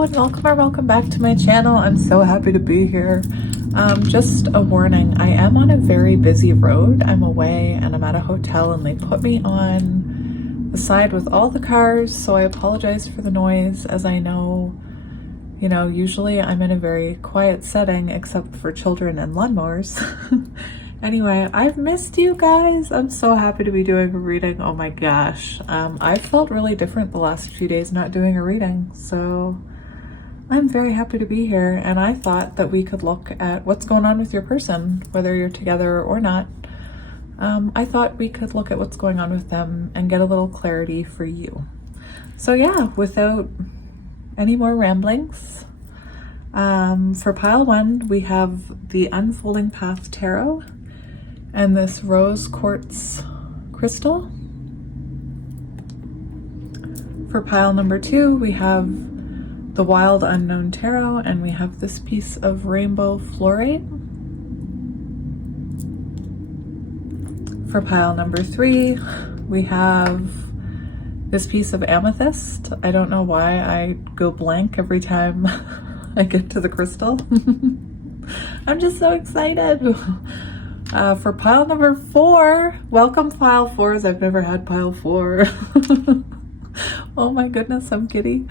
Hello and welcome or welcome back to my channel. I'm so happy to be here. Just a warning, I am on a very busy road. I'm away and I'm at a hotel and they put me on the side with all the cars, so I apologize for the noise. As I know, usually I'm in a very quiet setting except for children and lawnmowers. Anyway, I've missed you guys. I'm so happy to be doing a reading. Oh my gosh. I felt really different the last few days not doing a reading, so I'm very happy to be here. And I thought that we could look at what's going on with your person, whether you're together or not. I thought we could look at what's going on with them and get a little clarity for you. So yeah, without any more ramblings, for pile one, we have the Unfolding Path Tarot and this rose quartz crystal. For pile number two, we have the Wild Unknown Tarot, and we have this piece of rainbow fluorite. For pile number three, we have this piece of amethyst. I don't know why I go blank every time I get to the crystal. I'm just so excited. For pile number four, welcome pile fours. I've never had pile four. Oh my goodness, I'm giddy.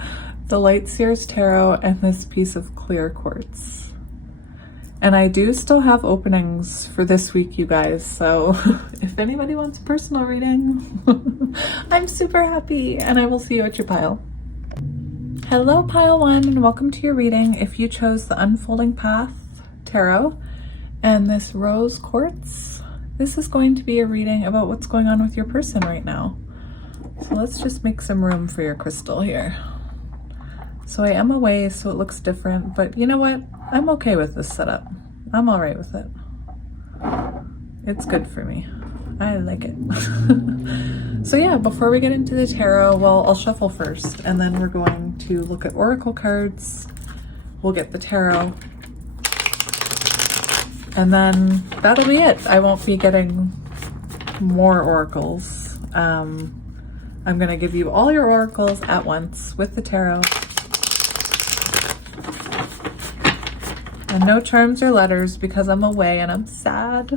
The Light Seers Tarot and this piece of clear quartz. And I do still have openings for this week, you guys. So if anybody wants a personal reading, I'm super happy, and I will see you at your pile. Hello, pile one, and welcome to your reading. If you chose the Unfolding Path Tarot and this rose quartz, this is going to be a reading about what's going on with your person right now. So let's just make some room for your crystal here. So I am away, so it looks different, but you know what? I'm okay with this setup. I'm all right with it. It's good for me. I like it. So yeah, before we get into the tarot, well, I'll shuffle first, and then we're going to look at oracle cards. We'll get the tarot, and then that'll be it. I won't be getting more oracles. I'm gonna give you all your oracles at once with the tarot. And no charms or letters because I'm away and I'm sad.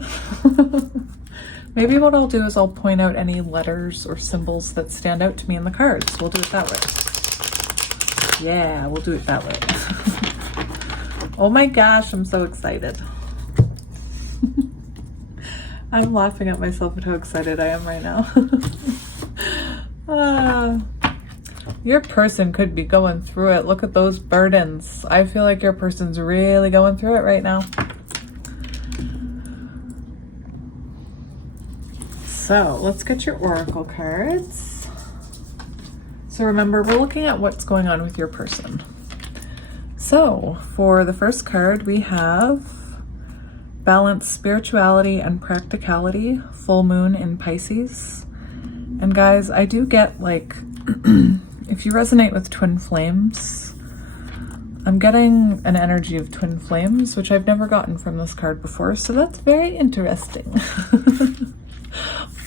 Maybe what I'll do is I'll point out any letters or symbols that stand out to me in the cards. We'll do it that way. Yeah, we'll do it that way. Oh my gosh, I'm so excited. I'm laughing at myself at how excited I am right now. Your person could be going through it. Look at those burdens. I feel like your person's really going through it right now. So let's get your oracle cards. So remember, we're looking at what's going on with your person. So for the first card, we have Balance Spirituality and Practicality, Full Moon in Pisces. And guys, I do get like, if you resonate with twin flames, I'm getting an energy of twin flames, which I've never gotten from this card before, so that's very interesting. Oh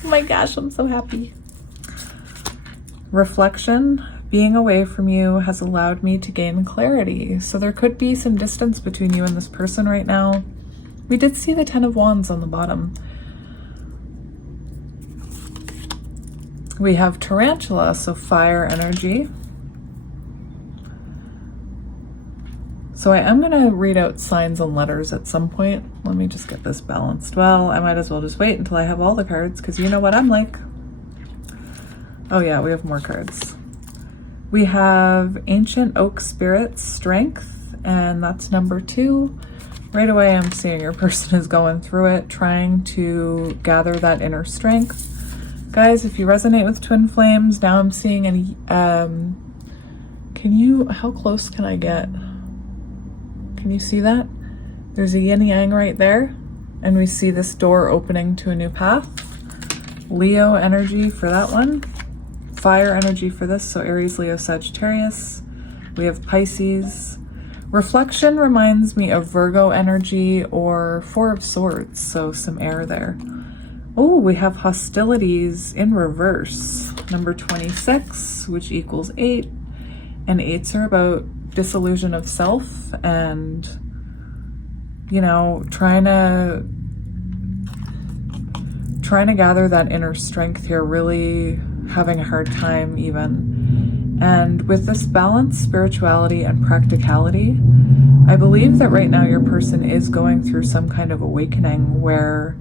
my gosh, I'm so happy. Reflection. Being away from you has allowed me to gain clarity. So there could be some distance between you and this person right now. We did see the Ten of Wands on the bottom. We have Tarantula, so fire energy. So I am going to read out signs and letters at some point. Let me just get this balanced. Well, I might as well just wait until I have all the cards, because you know what I'm like. Oh yeah, we have more cards. We have Ancient Oak Spirit Strength, and that's number 2. Right away, I'm seeing your person is going through it, trying to gather that inner strength. Guys, if you resonate with twin flames, now I'm seeing any, how close can I get? Can you see that? There's a yin yang right there, and we see this door opening to a new path. Leo energy for that one. Fire energy for this, so Aries, Leo, Sagittarius. We have Pisces. Reflection reminds me of Virgo energy or Four of Swords, so some air there. Oh, we have hostilities in reverse. Number 26, which equals 8. And 8s are about disillusion of self and, you know, trying to gather that inner strength here, really having a hard time even. And with this balance, spirituality and practicality, I believe that right now your person is going through some kind of awakening where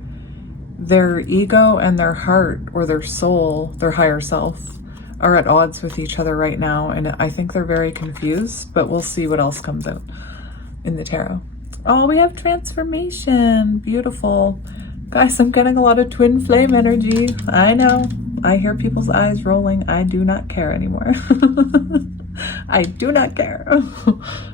their ego and their heart, or their soul, their higher self, are at odds with each other right now. And I think they're very confused, but we'll see what else comes out in the tarot. Oh, we have transformation. Beautiful. Guys, I'm getting a lot of twin flame energy. I know. I hear people's eyes rolling. I do not care anymore. I do not care.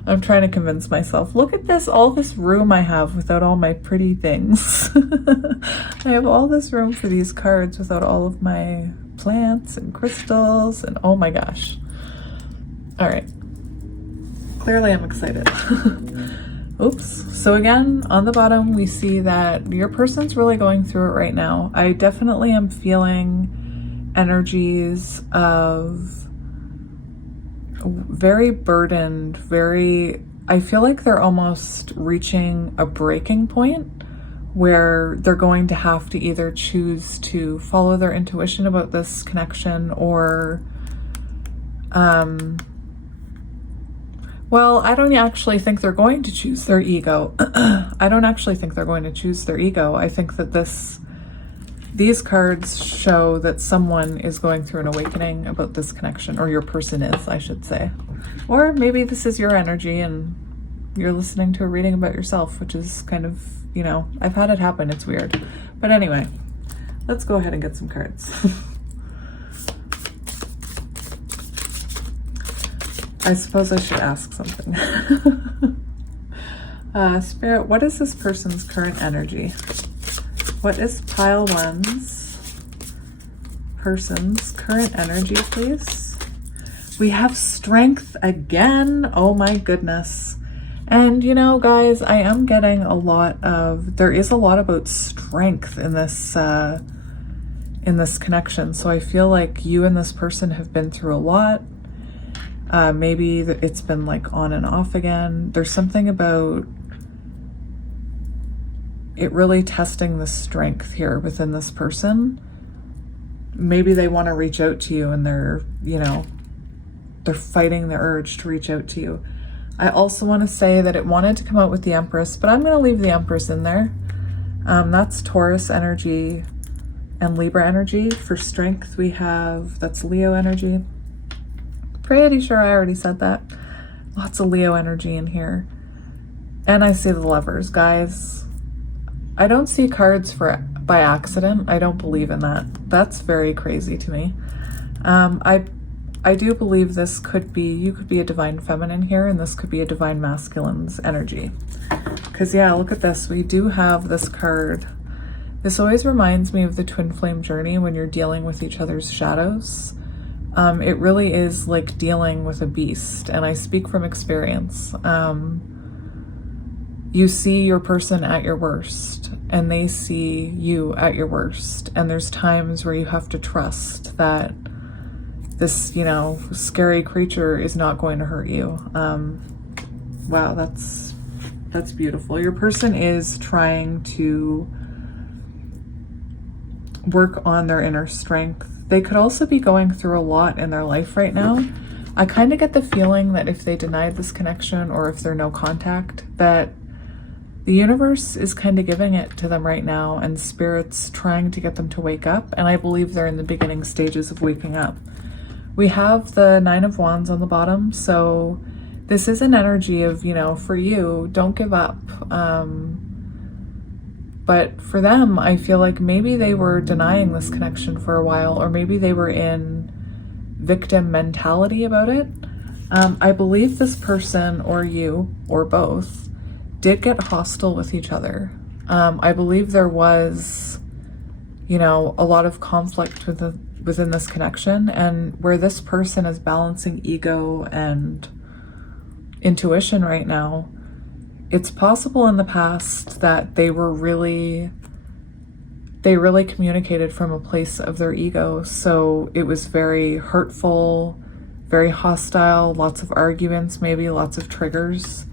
I'm trying to convince myself. Look at this, all this room I have without all my pretty things. I have all this room for these cards without all of my plants and crystals and oh my gosh. All right. Clearly I'm excited. Oops. So again, on the bottom, we see that your person's really going through it right now. I definitely am feeling energies of very burdened, I feel like they're almost reaching a breaking point where they're going to have to either choose to follow their intuition about this connection or, well, I don't actually think they're going to choose their ego. I don't actually think they're going to choose their ego. I think that these cards show that someone is going through an awakening about this connection, or your person is, I should say. Or maybe this is your energy and you're listening to a reading about yourself, which is kind of, you know, I've had it happen. It's weird. But anyway, let's go ahead and get some cards. I suppose I should ask something. Spirit, what is this person's current energy? What is pile one's person's current energy, please? We have strength again. Oh my goodness. And you know, guys, I am getting there is a lot about strength in this connection. So I feel like you and this person have been through a lot. Maybe it's been like on and off again. There's something about it really testing the strength here within this person. Maybe they want to reach out to you and they're, you know, they're fighting the urge to reach out to you. I also want to say that it wanted to come out with the Empress, but I'm going to leave the Empress in there. That's Taurus energy and Libra energy. For strength, we have, that's Leo energy. Pretty sure I already said that. Lots of Leo energy in here. And I see the Lovers, guys. I don't see cards by accident. I don't believe in that. That's very crazy to me. I do believe this could be, you could be a divine feminine here, and this could be a divine masculine's energy. Because yeah, look at this. We do have this card. This always reminds me of the twin flame journey when you're dealing with each other's shadows. It really is like dealing with a beast, and I speak from experience. You see your person at your worst, and they see you at your worst. And there's times where you have to trust that this, you know, scary creature is not going to hurt you. Wow, that's beautiful. Your person is trying to work on their inner strength. They could also be going through a lot in their life right now. I kind of get the feeling that if they denied this connection, or if they're no contact, that the universe is kind of giving it to them right now, and Spirit's trying to get them to wake up. And I believe they're in the beginning stages of waking up. We have the Nine of Wands on the bottom. So this is an energy of, you know, for you, don't give up. But for them, I feel like maybe they were denying this connection for a while, or maybe they were in victim mentality about it. I believe this person, or you, or both, did get hostile with each other. I believe there was, you know, a lot of conflict within this connection, and where this person is balancing ego and intuition right now, it's possible in the past that they really communicated from a place of their ego. So it was very hurtful, very hostile, lots of arguments, maybe lots of triggers.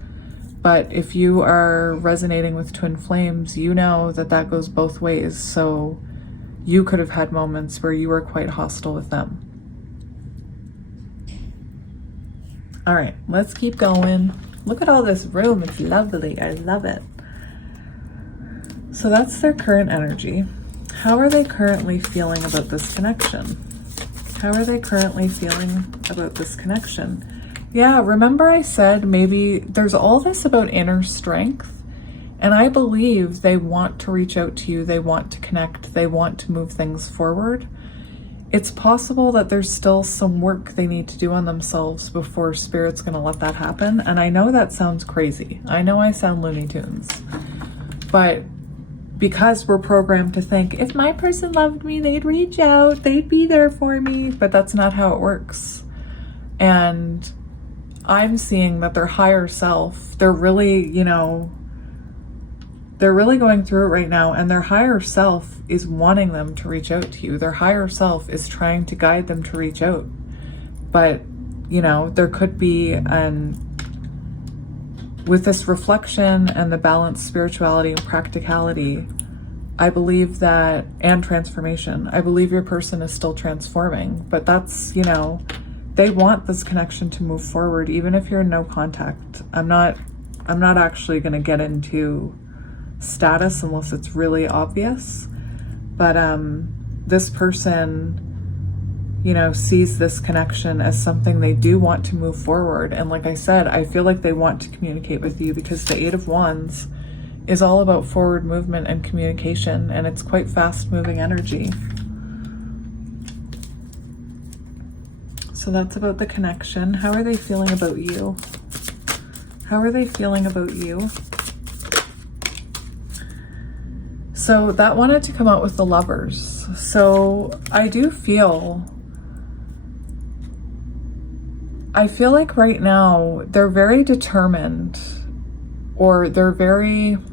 But if you are resonating with twin flames, you know that that goes both ways. So you could have had moments where you were quite hostile with them. All right, let's keep going. Look at all this room. It's lovely. I love it. So that's their current energy. How are they currently feeling about this connection? How are they currently feeling about this connection? Yeah, remember I said maybe there's all this about inner strength, and I believe they want to reach out to you. They want to connect. They want to move things forward. It's possible that there's still some work they need to do on themselves before Spirit's going to let that happen. And I know that sounds crazy. I know I sound Looney Tunes. But because we're programmed to think, if my person loved me, they'd reach out, they'd be there for me. But that's not how it works. And I'm seeing that their higher self, they're really, they're really going through it right now, and their higher self is wanting them to reach out to you. Their higher self is trying to guide them to reach out. But, there could be with this reflection and the balanced spirituality and practicality, I believe that, and transformation, I believe your person is still transforming. But that's, they want this connection to move forward, even if you're in no contact. I'm not actually going to get into status unless it's really obvious, but this person sees this connection as something they do want to move forward. And like I said, I feel like they want to communicate with you, because the Eight of Wands is all about forward movement and communication, and it's quite fast moving energy. So that's about the connection. How are they feeling about you? How are they feeling about you? So that wanted to come out with the Lovers. So I feel like right now they're very determined, or the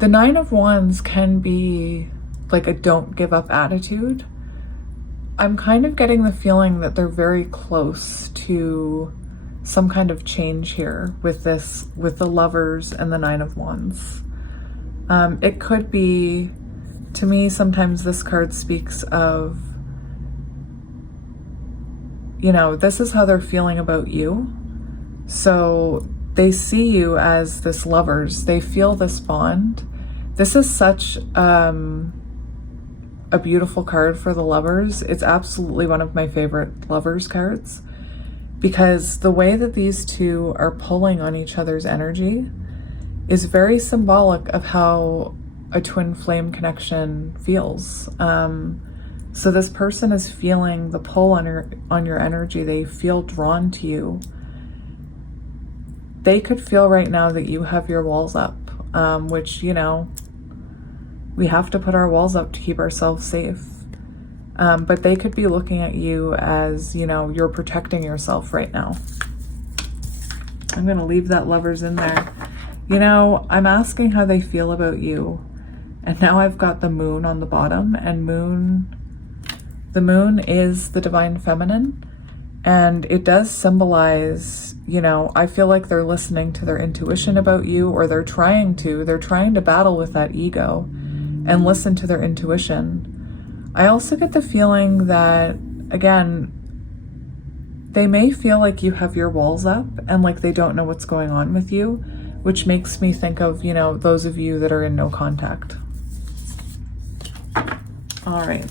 Nine of Wands can be like a don't give up attitude. I'm kind of getting the feeling that they're very close to some kind of change here with the Lovers and the Nine of Wands. It could be, to me, sometimes this card speaks of, this is how they're feeling about you. So they see you as this Lovers. They feel this bond. This is such a beautiful card for the Lovers. It's absolutely one of my favorite Lovers cards, because the way that these two are pulling on each other's energy is very symbolic of how a twin flame connection feels. So this person is feeling the pull on your energy. They feel drawn to you. They could feel right now that you have your walls up, which, we have to put our walls up to keep ourselves safe. But they could be looking at you as, you're protecting yourself right now. I'm going to leave that Lovers in there. I'm asking how they feel about you. And now I've got the Moon on the bottom, and the Moon is the divine feminine. And it does symbolize, I feel like they're listening to their intuition about you, or they're trying to battle with that ego and listen to their intuition. I also get the feeling that, again, they may feel like you have your walls up and like they don't know what's going on with you, which makes me think of, those of you that are in no contact. All right.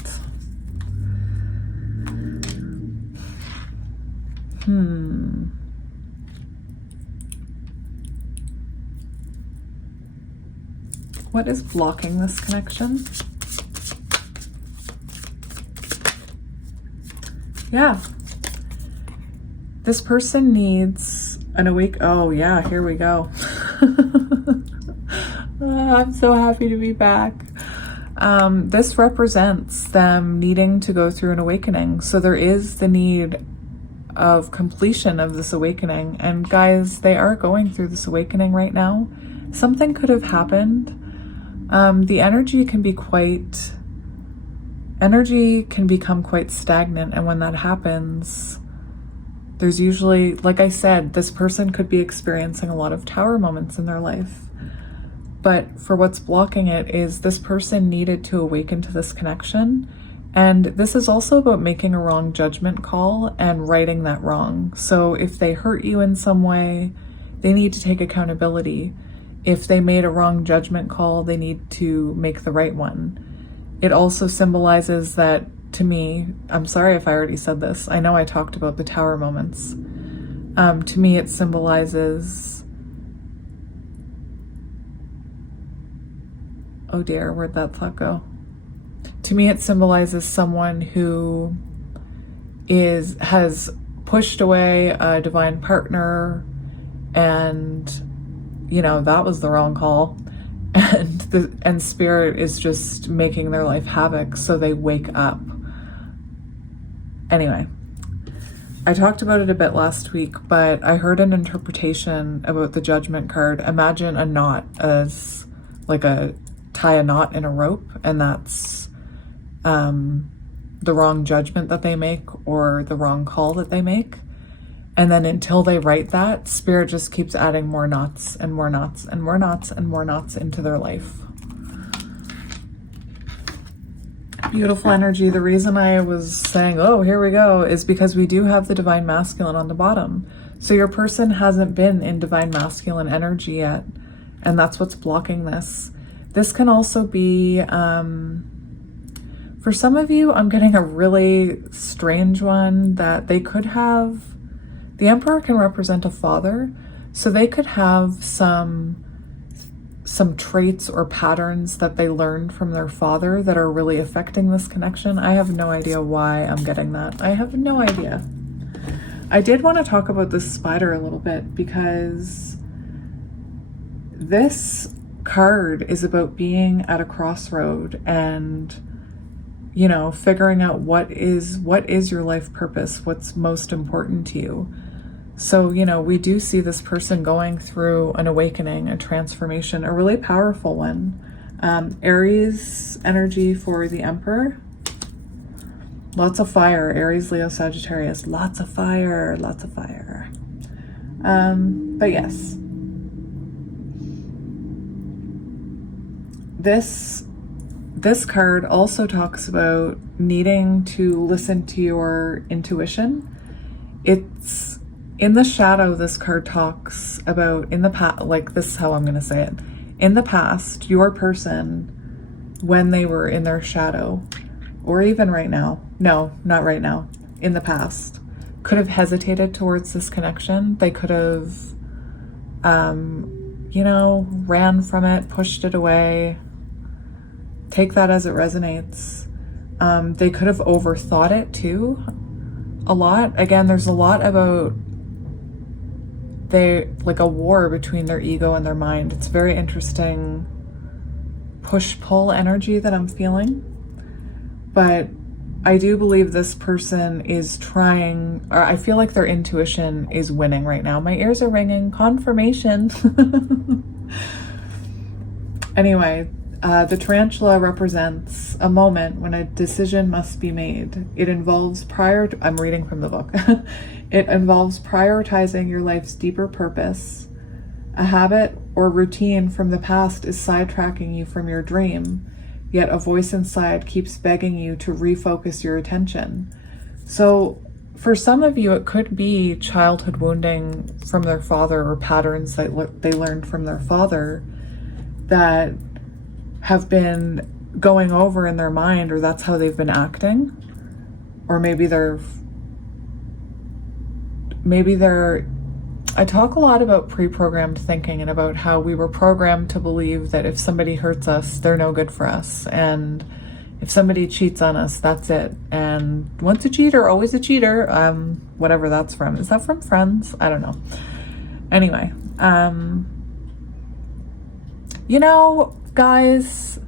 What is blocking this connection? Yeah. This person needs an oh yeah, here we go. I'm so happy to be back. This represents them needing to go through an awakening. So there is the need of completion of this awakening. And guys, they are going through this awakening right now. Something could have happened. The energy can be quite energy can become quite stagnant. And when that happens, there's usually, like I said, this person could be experiencing a lot of tower moments in their life. But for what's blocking it is this person needed to awaken to this connection. And this is also about making a wrong judgment call and righting that wrong. So if they hurt you in some way, they need to take accountability. If they made a wrong judgment call, they need to make the right one. It also symbolizes that, to me, I'm sorry if I already said this. I know I talked about the tower moments. To me, it symbolizes, oh dear, where'd that thought go? To me, it symbolizes someone who has pushed away a divine partner, and that was the wrong call, and spirit is just making their life havoc, so they wake up. Anyway, I talked about it a bit last week, but I heard an interpretation about the Judgment card. Imagine a knot as tie a knot in a rope, and that's the wrong judgment that they make or the wrong call that they make. And then until they write that, spirit just keeps adding more knots and more knots and more knots and more knots into their life. Beautiful energy. The reason I was saying, oh, here we go, is because we do have the divine masculine on the bottom. So your person hasn't been in divine masculine energy yet, and that's what's blocking this. This can also be, for some of you, I'm getting a really strange one that they could have. The Emperor can represent a father, so they could have some traits or patterns that they learned from their father that are really affecting this connection. I have no idea why I'm getting that. I have no idea. I did want to talk about this spider a little bit because this card is about being at a crossroad and figuring out what is your life purpose, what's most important to you. So, we do see this person going through an awakening, a transformation, a really powerful one. Aries energy for the Emperor. Lots of fire. Aries, Leo, Sagittarius. Lots of fire. Lots of fire. But yes. This card also talks about needing to listen to your intuition. It's in the shadow. This card talks about in the past, this is how I'm going to say it. In the past, your person, when they were in their shadow, or even right now, no, not right now, in the past, could have hesitated towards this connection. They could have, ran from it, pushed it away. Take that as it resonates. They could have overthought it too, a lot. Again, there's a lot about a war between their ego and their mind. It's very interesting push-pull energy that I'm feeling. But I do believe this person is trying, or I feel like their intuition is winning right now. My ears are ringing. Confirmation. Anyway, the tarantula represents a moment when a decision must be made. It involves I'm reading from the book. It involves prioritizing your life's deeper purpose. A habit or routine from the past is sidetracking you from your dream, yet a voice inside keeps begging you to refocus your attention. So for some of you, it could be childhood wounding from their father or patterns that they learned from their father that have been going over in their mind, or that's how they've been acting. Or maybe they're I talk a lot about pre-programmed thinking and about how we were programmed to believe that if somebody hurts us, they're no good for us. And if somebody cheats on us, that's it. And once a cheater, always a cheater. Whatever that's from. Is that from Friends? I don't know. Anyway, guys,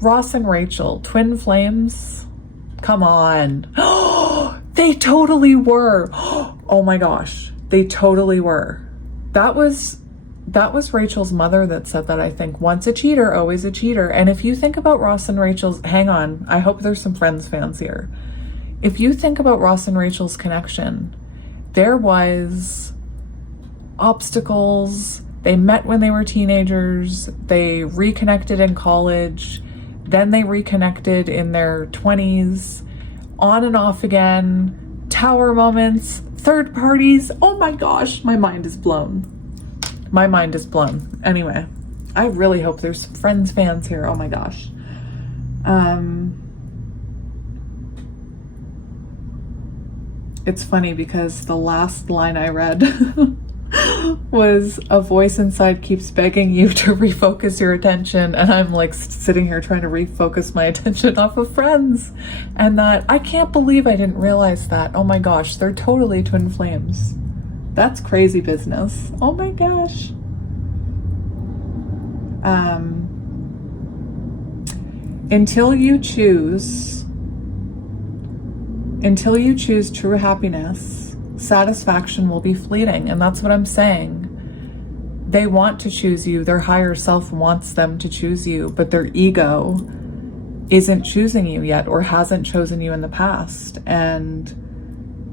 Ross and Rachel, twin flames. Come on. They totally were. Oh my gosh. They totally were. That was that was Rachel's mother that said that, I think. Once a cheater, always a cheater. And if you think about Ross and Rachel's, hang on, I hope there's some Friends fans here. If you think about Ross and Rachel's connection, there was obstacles. They met when they were teenagers. They reconnected in college. Then they reconnected in their 20s. On and off again. Tower moments. Third parties. Oh my gosh, my mind is blown. My mind is blown. Anyway, I really hope there's some Friends fans here. Oh my gosh. It's funny because the last line I read was, a voice inside keeps begging you to refocus your attention, and I'm like sitting here trying to refocus my attention off of Friends, and that I can't believe I didn't realize that. Oh my gosh, they're totally twin flames. That's crazy business. Oh my gosh. Until you choose true happiness, satisfaction will be fleeting. And that's what I'm saying. They want to choose you. Their higher self wants them to choose you, but their ego isn't choosing you yet, or hasn't chosen you in the past. And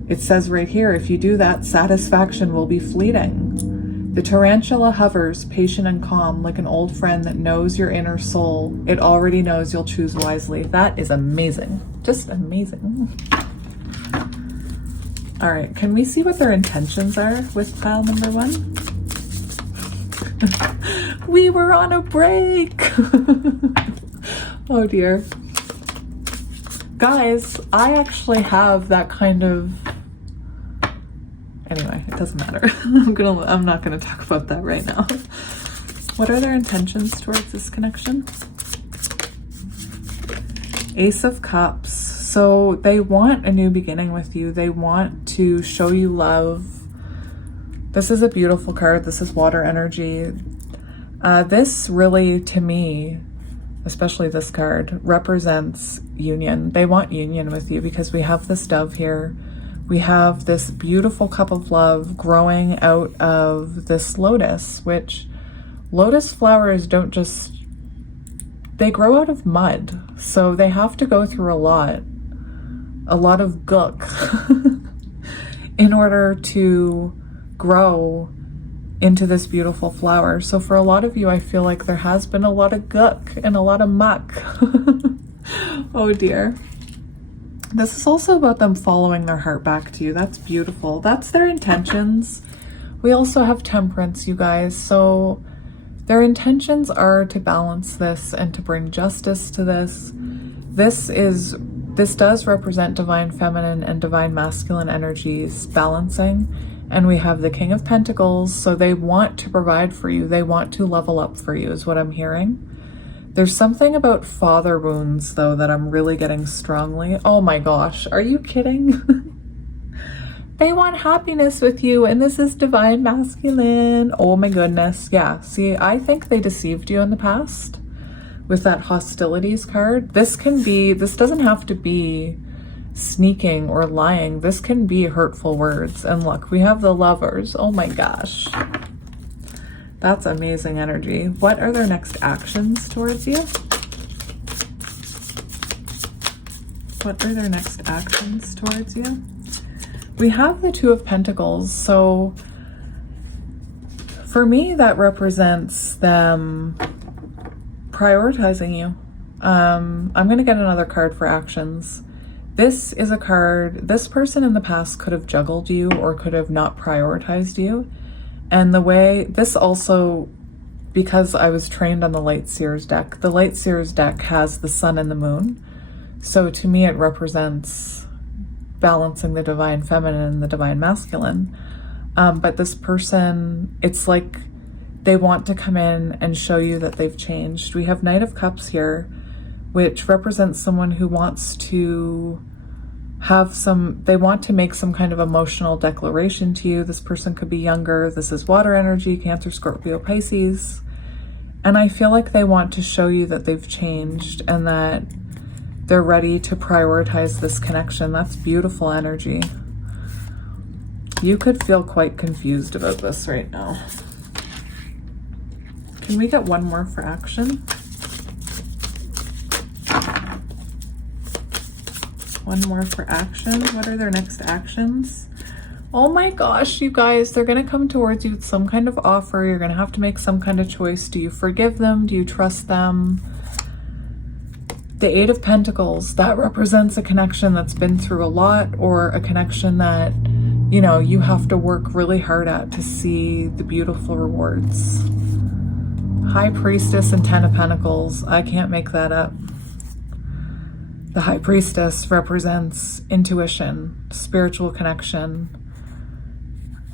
it says right here, if you do that, satisfaction will be fleeting. The tarantula hovers, patient and calm, like an old friend that knows your inner soul. It already knows you'll choose wisely. That is amazing. Just amazing. All right, can we see what their intentions are with pile number 1? We were on a break. Oh dear. Guys, I actually have that kind of... Anyway, it doesn't matter. I'm not gonna talk about that right now. What are their intentions towards this connection? Ace of Cups. So they want a new beginning with you. They want to show you love. This is a beautiful card. This is water energy. This really, to me, especially this card, represents union. They want union with you because we have this dove here. We have this beautiful cup of love growing out of this lotus, which lotus flowers don't just, they grow out of mud. So they have to go through a lot of gook in order to grow into this beautiful flower. So for a lot of you, I feel like there has been a lot of gook and a lot of muck. Oh dear. This is also about them following their heart back to you. That's beautiful. That's their intentions. We also have Temperance, you guys. So their intentions are to balance this and to bring justice to this. This does represent divine feminine and divine masculine energies balancing. And we have the King of Pentacles. So they want to provide for you. They want to level up for you is what I'm hearing. There's something about father wounds, though, that I'm really getting strongly. Oh my gosh, are you kidding? They want happiness with you, and this is divine masculine. Oh my goodness. Yeah, see, I think they deceived you in the past with that hostilities card. This doesn't have to be sneaking or lying. This can be hurtful words. And look, we have the Lovers. Oh my gosh. That's amazing energy. What are their next actions towards you? What are their next actions towards you? We have the Two of Pentacles. So for me, that represents them prioritizing you. I'm going to get another card for actions. This is a card, this person in the past could have juggled you or could have not prioritized you. And the way, this also, because I was trained on the Light Seers deck, the Light Seers deck has the sun and the moon. So to me, it represents balancing the divine feminine and the divine masculine. But this person, it's like they want to come in and show you that they've changed. We have Knight of Cups here, which represents someone who wants to they want to make some kind of emotional declaration to you. This person could be younger. This is water energy, Cancer, Scorpio, Pisces. And I feel like they want to show you that they've changed and that they're ready to prioritize this connection. That's beautiful energy. You could feel quite confused about this right now. Can we get one more for action? One more for action. What are their next actions? Oh my gosh, you guys, they're going to come towards you with some kind of offer. You're going to have to make some kind of choice. Do you forgive them? Do you trust them? The Eight of Pentacles, that represents a connection that's been through a lot, or a connection that, you know, you have to work really hard at to see the beautiful rewards. High Priestess and Ten of Pentacles. I can't make that up. The High Priestess represents intuition, spiritual connection.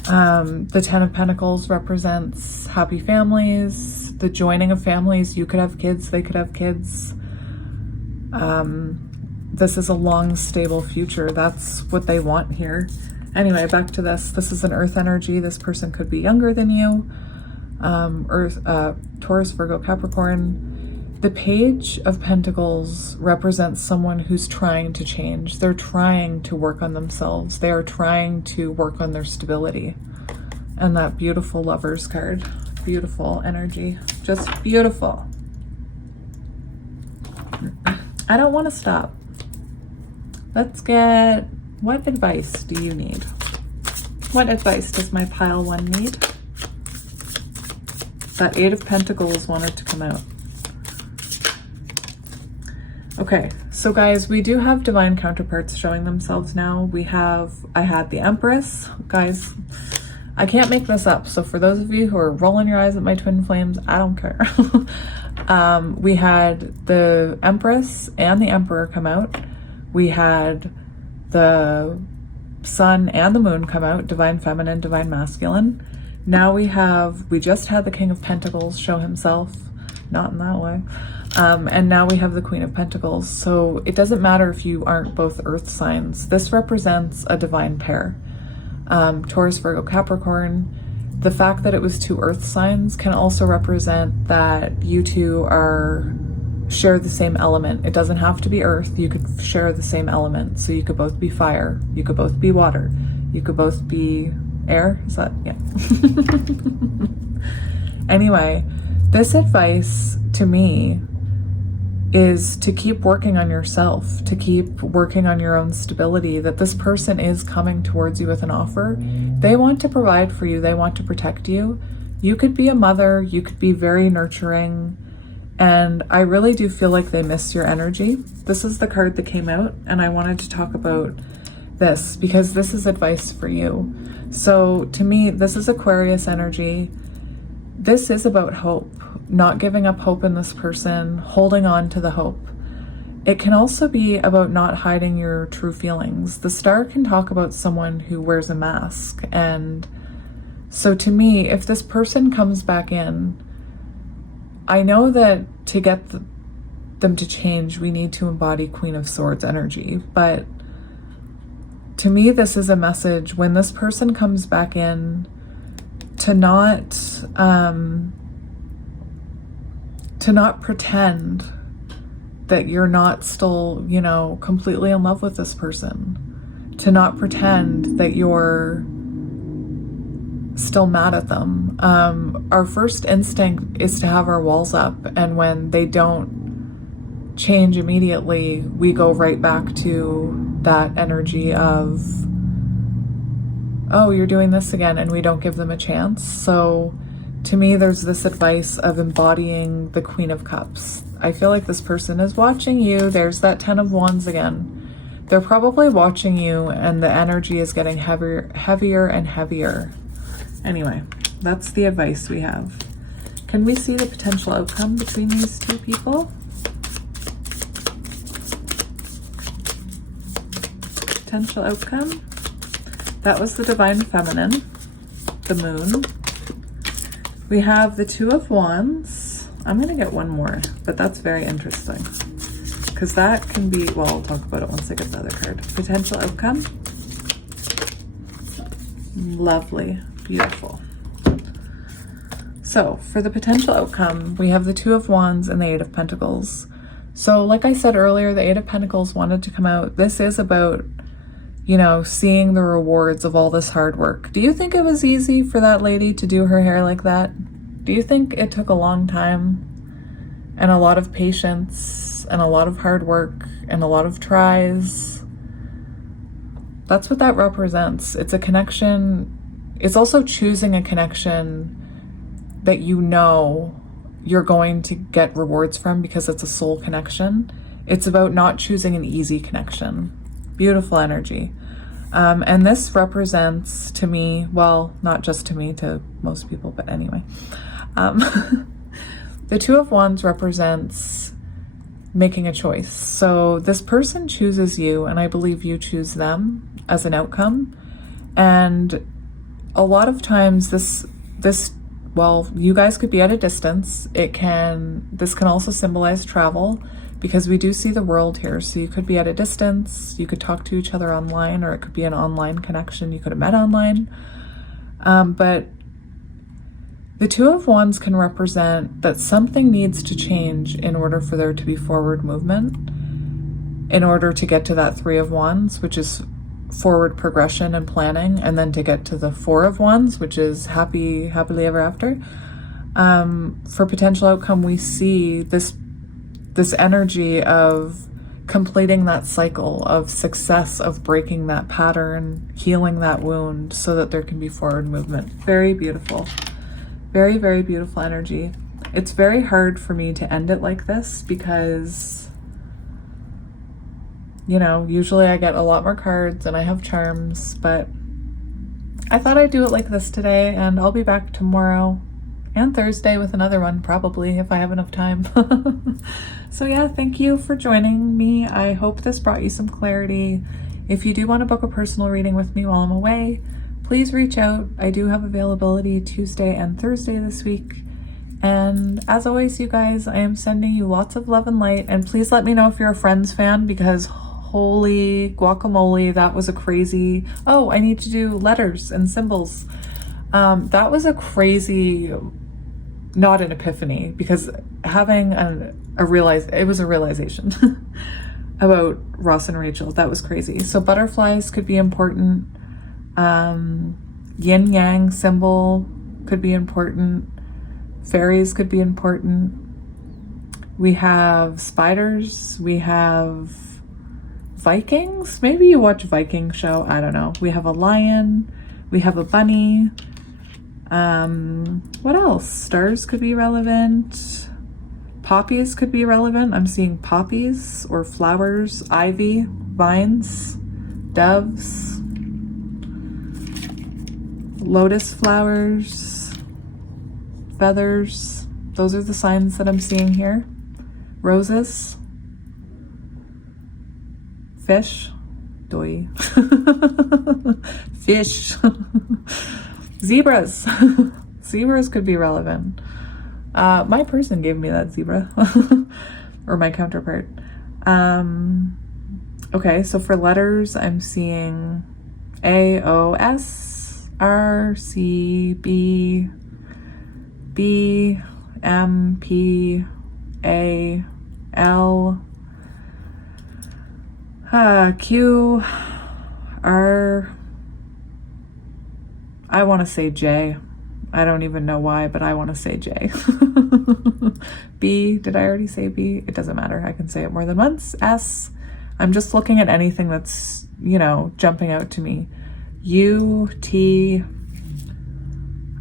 The Ten of Pentacles represents happy families, the joining of families. You could have kids, they could have kids. This is a long, stable future. That's what they want here. Anyway, back to this. This is an earth energy. This person could be younger than you. Taurus, Virgo, Capricorn. The Page of Pentacles represents someone who's trying to change. They're trying to work on themselves. They are trying to work on their stability. And that beautiful Lovers card. Beautiful energy. Just beautiful. I don't want to stop. Let's get... What advice do you need? What advice does my pile one need? That Eight of Pentacles wanted to come out. Okay, so guys, we do have divine counterparts showing themselves now. I had the Empress. Guys, I can't make this up. So for those of you who are rolling your eyes at my twin flames, I don't care. We had the Empress and the Emperor come out. We had the Sun and the Moon come out, divine feminine, divine masculine. Now we just had the King of Pentacles show himself, not in that way. And now we have the Queen of Pentacles. So it doesn't matter if you aren't both earth signs. This represents a divine pair. Taurus, Virgo, Capricorn. The fact that it was two earth signs can also represent that you two share the same element. It doesn't have to be earth. You could share the same element. So you could both be fire. You could both be water. You could both be air. Is that? Yeah. Anyway, this advice to me is to keep working on yourself, to keep working on your own stability, that this person is coming towards you with an offer. They want to provide for you. They want to protect you. You could be a mother. You could be very nurturing. And I really do feel like they miss your energy. This is the card that came out, and I wanted to talk about this because this is advice for you. So to me, this is Aquarius energy. This is about hope. Not giving up hope in this person, holding on to the hope. It can also be about not hiding your true feelings. The star can talk about someone who wears a mask. And so to me, if this person comes back in, I know that to get them to change, we need to embody Queen of Swords energy. But to me, this is a message when this person comes back in to not pretend that you're not still, you know, completely in love with this person. To not pretend that you're still mad at them. Our first instinct is to have our walls up, and when they don't change immediately, we go right back to that energy of, oh, you're doing this again, and we don't give them a chance. So to me, there's this advice of embodying the Queen of Cups. I feel like this person is watching you. There's that Ten of Wands again. They're probably watching you, and the energy is getting heavier and heavier. Anyway, that's the advice we have. Can we see the potential outcome between these two people? Potential outcome. That was the divine feminine, the moon. We have the Two of Wands. I'm going to get one more, but that's very interesting because that can be, well, I'll talk about it once I get the other card. Potential outcome. Lovely. Beautiful. So for the potential outcome, we have the Two of Wands and the Eight of Pentacles. So like I said earlier, the Eight of Pentacles wanted to come out. This is about, you know, seeing the rewards of all this hard work. Do you think it was easy for that lady to do her hair like that? Do you think it took a long time and a lot of patience and a lot of hard work and a lot of tries? That's what that represents. It's a connection. It's also choosing a connection that you know you're going to get rewards from because it's a soul connection. It's about not choosing an easy connection. Beautiful energy. And this represents to me, well, not just to me, to most people, but anyway. The Two of Wands represents making a choice. So this person chooses you, and I believe you choose them as an outcome. And a lot of times this, well, you guys could be at a distance. This can also symbolize travel, because we do see the world here. So you could be at a distance, you could talk to each other online, or it could be an online connection. You could have met online. But the Two of Wands can represent that something needs to change in order for there to be forward movement, in order to get to that Three of Wands, which is forward progression and planning, and then to get to the Four of Wands, which is happily ever after. For potential outcome, we see this energy of completing that cycle of success, of breaking that pattern, healing that wound, so that there can be forward movement. Very beautiful. Very, very beautiful energy. It's very hard for me to end it like this because, you know, usually I get a lot more cards and I have charms, but I thought I'd do it like this today, and I'll be back tomorrow and Thursday with another one, probably, if I have enough time. So yeah, thank you for joining me. I hope this brought you some clarity. If you do want to book a personal reading with me while I'm away, please reach out. I do have availability Tuesday and Thursday this week. And as always, you guys, I am sending you lots of love and light. And please let me know if you're a Friends fan, because holy guacamole, that was a crazy... Oh, I need to do letters and symbols. That was a crazy... Not an epiphany, because having it was a realization about Ross and Rachel. That was crazy. So butterflies could be important. Yin yang symbol could be important. Fairies could be important. We have spiders. We have Vikings. Maybe you watch Viking show. I don't know. We have a lion. We have a bunny. What else? Stars could be relevant. Poppies could be relevant. I'm seeing poppies or flowers, ivy, vines, doves, lotus flowers, feathers. Those are the signs that I'm seeing here. Roses, fish, doi, fish, zebras. Zebras could be relevant. My person gave me that zebra, or my counterpart. Okay, so for letters, I'm seeing A, O, S, R, C, B, B, M, P, A, L, Q, R, I want to say J. I don't even know why, but I want to say J. B, did I already say B? It doesn't matter. I can say it more than once. S, I'm just looking at anything that's, you know, jumping out to me. U, T,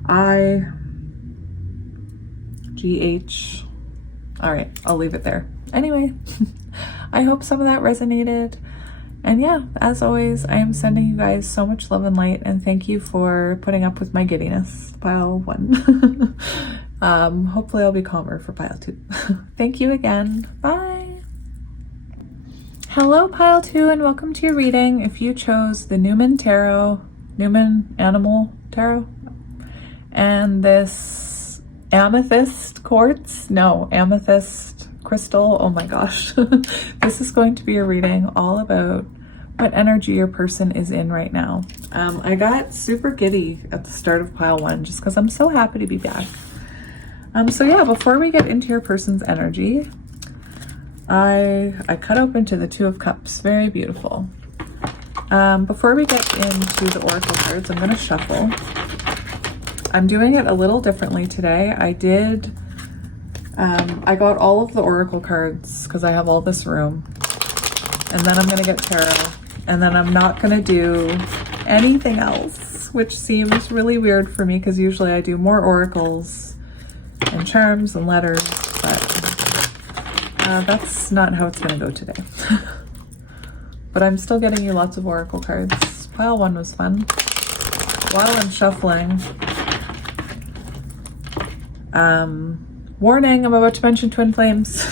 I, G, H. All right, I'll leave it there. Anyway, I hope some of that resonated. And yeah, as always, I am sending you guys so much love and light, and thank you for putting up with my giddiness. Pile 1. Hopefully I'll be calmer for pile 2. Thank you again. Bye. Hello, pile 2, and welcome to your reading. If you chose the Newman Animal Tarot, and this Amethyst Quartz, Amethyst crystal, oh my gosh. This is going to be a reading all about what energy your person is in right now. I got super giddy at the start of pile 1 just because I'm so happy to be back. So yeah, before we get into your person's energy, I cut open to the Two of Cups. Very beautiful. Before we get into the oracle cards, I'm going to shuffle. I'm doing it a little differently today. I got all of the oracle cards because I have all this room. And then I'm going to get tarot. And then I'm not going to do anything else, which seems really weird for me because usually I do more oracles and charms and letters, but that's not how it's going to go today. But I'm still getting you lots of oracle cards. Pile 1 was fun. While I'm shuffling, warning, I'm about to mention twin flames.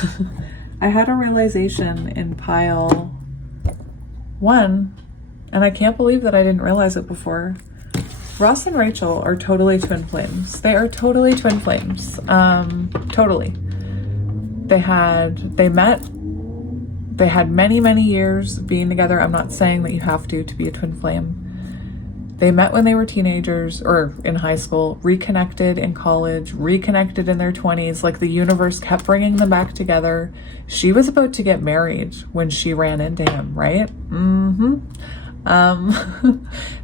I had a realization in pile 1, and I can't believe that I didn't realize it before. Ross and Rachel are totally twin flames. They are totally twin flames. Totally. They met. They had many, many years being together. I'm not saying that you have to be a twin flame. They met when they were teenagers or in high school, reconnected in college, reconnected in their 20s. Like the universe kept bringing them back together. She was about to get married when she ran into him, right?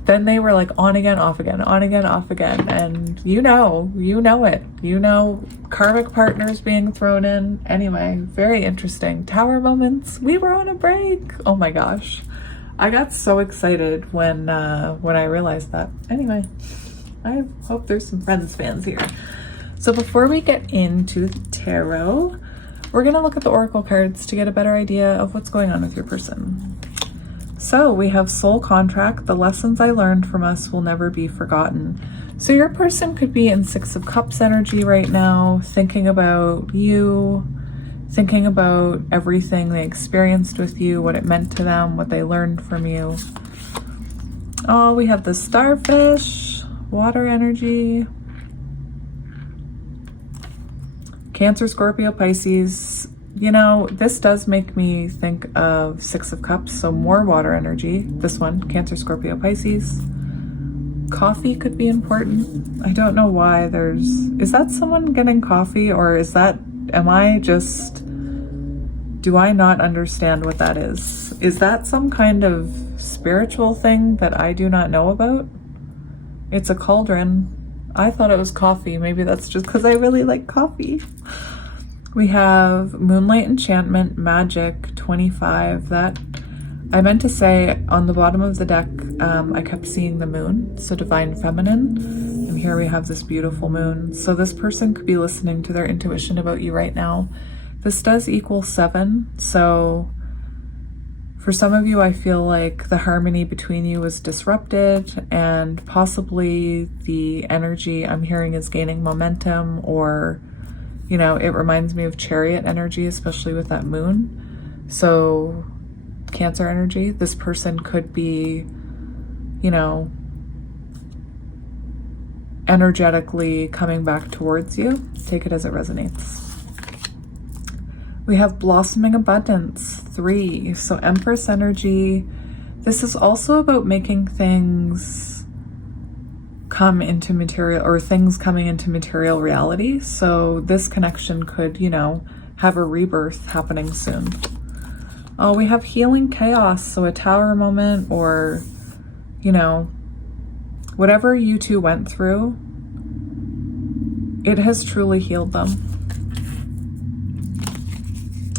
Then they were like on again, off again, on again, off again. And you know it. You know, karmic partners being thrown in. Anyway, very interesting. Tower moments. We were on a break. Oh my gosh. I got so excited when I realized that. Anyway, I hope there's some Friends fans here. So before we get into the tarot, we're going to look at the oracle cards to get a better idea of what's going on with your person. So we have soul contract. The lessons I learned from us will never be forgotten. So your person could be in 6 of Cups energy right now, thinking about you, thinking about everything they experienced with you, what it meant to them, what they learned from you. Oh, we have the starfish, water energy, Cancer, Scorpio, Pisces. You know, this does make me think of 6 of Cups, so more water energy. This one, Cancer, Scorpio, Pisces. Coffee could be important. I don't know why is that someone getting coffee, or do I not understand what that is? Is that some kind of spiritual thing that I do not know about? It's a cauldron. I thought it was coffee. Maybe that's just because I really like coffee. We have Moonlight Enchantment, Magic, 25. That I meant to say on the bottom of the deck, I kept seeing the moon, so Divine Feminine. And here we have this beautiful moon. So this person could be listening to their intuition about you right now. This does equal 7, so for some of you, I feel like the harmony between you was disrupted, and possibly the energy I'm hearing is gaining momentum, or, you know, it reminds me of Chariot energy, especially with that moon. So Cancer energy, this person could be, you know, energetically coming back towards you. Take it as it resonates. We have Blossoming Abundance, 3. So Empress energy. This is also about making things come into material, or things coming into material reality. So this connection could, you know, have a rebirth happening soon. Oh, we have Healing Chaos. So a tower moment, or, you know, whatever you two went through, it has truly healed them.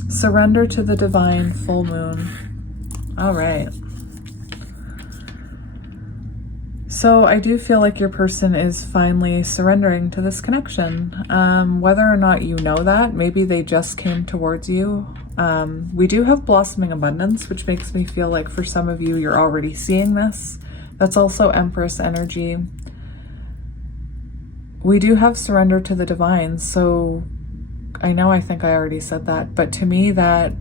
Surrender to the divine, full moon. All right. So I do feel like your person is finally surrendering to this connection. Whether or not you know that, maybe they just came towards you. We do have Blossoming Abundance, which makes me feel like for some of you, you're already seeing this. That's also Empress energy. We do have Surrender to the divine. So I think I already said that, but to me that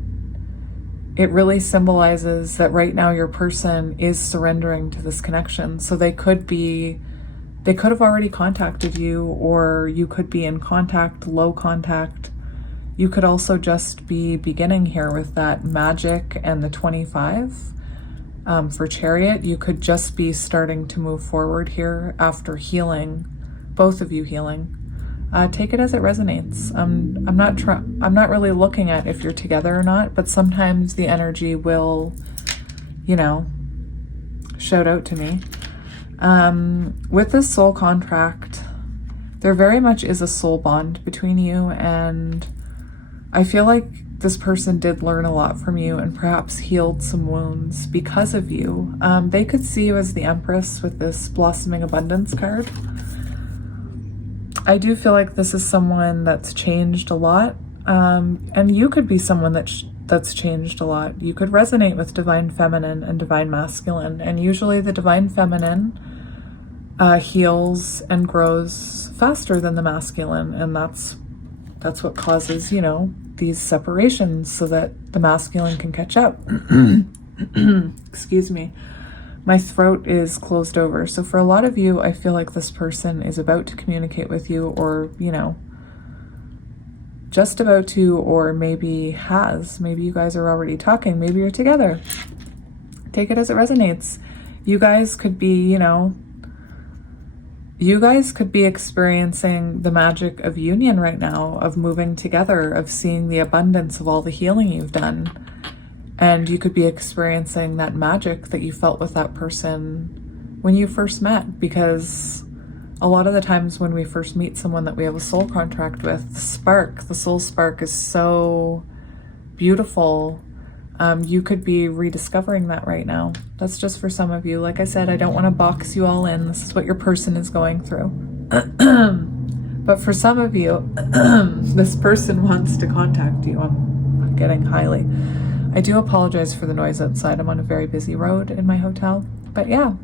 it really symbolizes that right now your person is surrendering to this connection. So they could have already contacted you, or you could be in contact, low contact. You could also just be beginning here with that Magic and the 25. For Chariot, you could just be starting to move forward here after healing, both of you healing. Take it as it resonates. I'm not really looking at if you're together or not, but sometimes the energy will, you know, shout out to me. With this soul contract, there very much is a soul bond between you, and I feel like this person did learn a lot from you and perhaps healed some wounds because of you. They could see you as the Empress with this Blossoming Abundance card. I do feel like this is someone that's changed a lot, and you could be someone that's changed a lot. You could resonate with Divine Feminine and Divine Masculine, and usually the Divine Feminine heals and grows faster than the masculine, and that's what causes, you know, these separations so that the masculine can catch up. Excuse me. My throat is closed over. So for a lot of you, I feel like this person is about to communicate with you, or, you know, just about to, or maybe has. Maybe you guys are already talking. Maybe you're together. Take it as it resonates. You guys could be, you know, you guys could be experiencing the magic of union right now, of moving together, of seeing the abundance of all the healing you've done. And you could be experiencing that magic that you felt with that person when you first met, because a lot of the times when we first meet someone that we have a soul contract with, the soul spark is so beautiful. You could be rediscovering that right now. That's just for some of you. Like I said, I don't want to box you all in. This is what your person is going through. But for some of you, this person wants to contact you. I'm getting highly. I do apologize for the noise outside. I'm on a very busy road in my hotel. But yeah,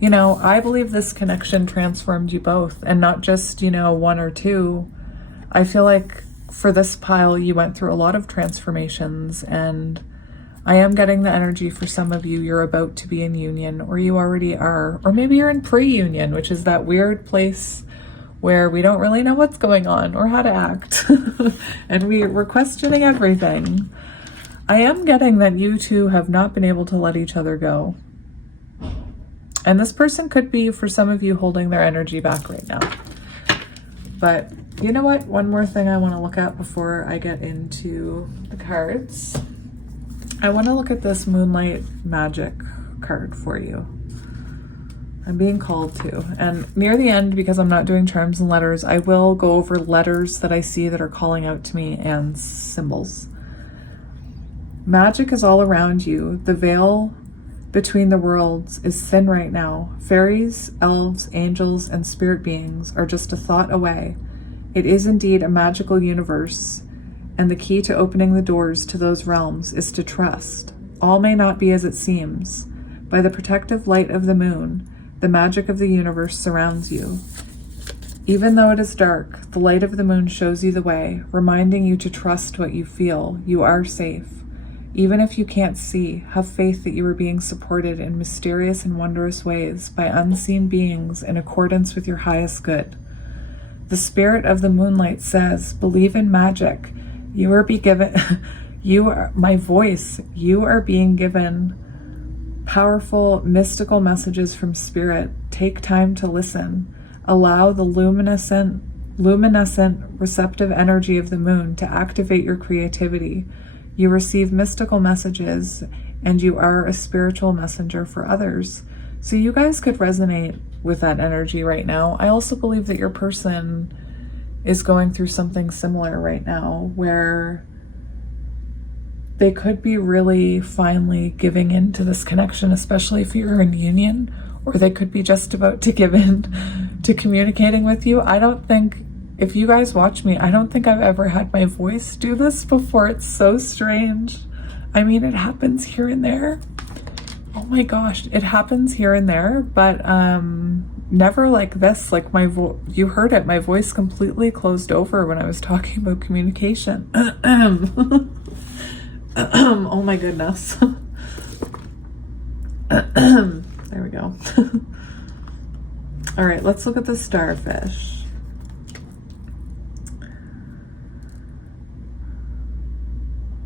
you know, I believe this connection transformed you both, and not just, you know, one or two. I feel like for this pile, you went through a lot of transformations, and I am getting the energy for some of you. You're about to be in union, or you already are, or maybe you're in pre-union, which is that weird place where we don't really know what's going on or how to act. And we're questioning everything. I am getting that you two have not been able to let each other go. And this person could be, for some of you, holding their energy back right now. But you know what? One more thing I want to look at before I get into the cards. I want to look at this Moonlight Magic card for you. I'm being called to. And near the end, because I'm not doing charms and letters, I will go over letters that I see that are calling out to me and symbols. Magic is all around you. The veil between the worlds is thin right now. Fairies, elves, angels, and spirit beings are just a thought away. It is indeed a magical universe, and the key to opening the doors to those realms is to trust. All may not be as it seems. By the protective light of the moon, the magic of the universe surrounds you. Even though it is dark, the light of the moon shows you the way, reminding you to trust what you feel. You are safe. Even if you can't see, have faith that you are being supported in mysterious and wondrous ways by unseen beings in accordance with your highest good. The spirit of the moonlight says, believe in magic. You are being given, you are my voice. You are being given powerful, mystical messages from spirit. Take time to listen. Allow the luminescent, receptive energy of the moon to activate your creativity. You receive mystical messages, and you are a spiritual messenger for others. So you guys could resonate with that energy right now. I also believe that your person is going through something similar right now, where they could be really finally giving in to this connection, especially if you're in union, or they could be just about to give in to communicating with you. I don't think, if you guys watch me, I don't think I've ever had my voice do this before. It's so strange. I mean, it happens here and there. Oh my gosh, it happens here and there, but never like this. Like you heard it, my voice completely closed over when I was talking about communication. Oh my goodness. There we go. All right, let's look at the starfish.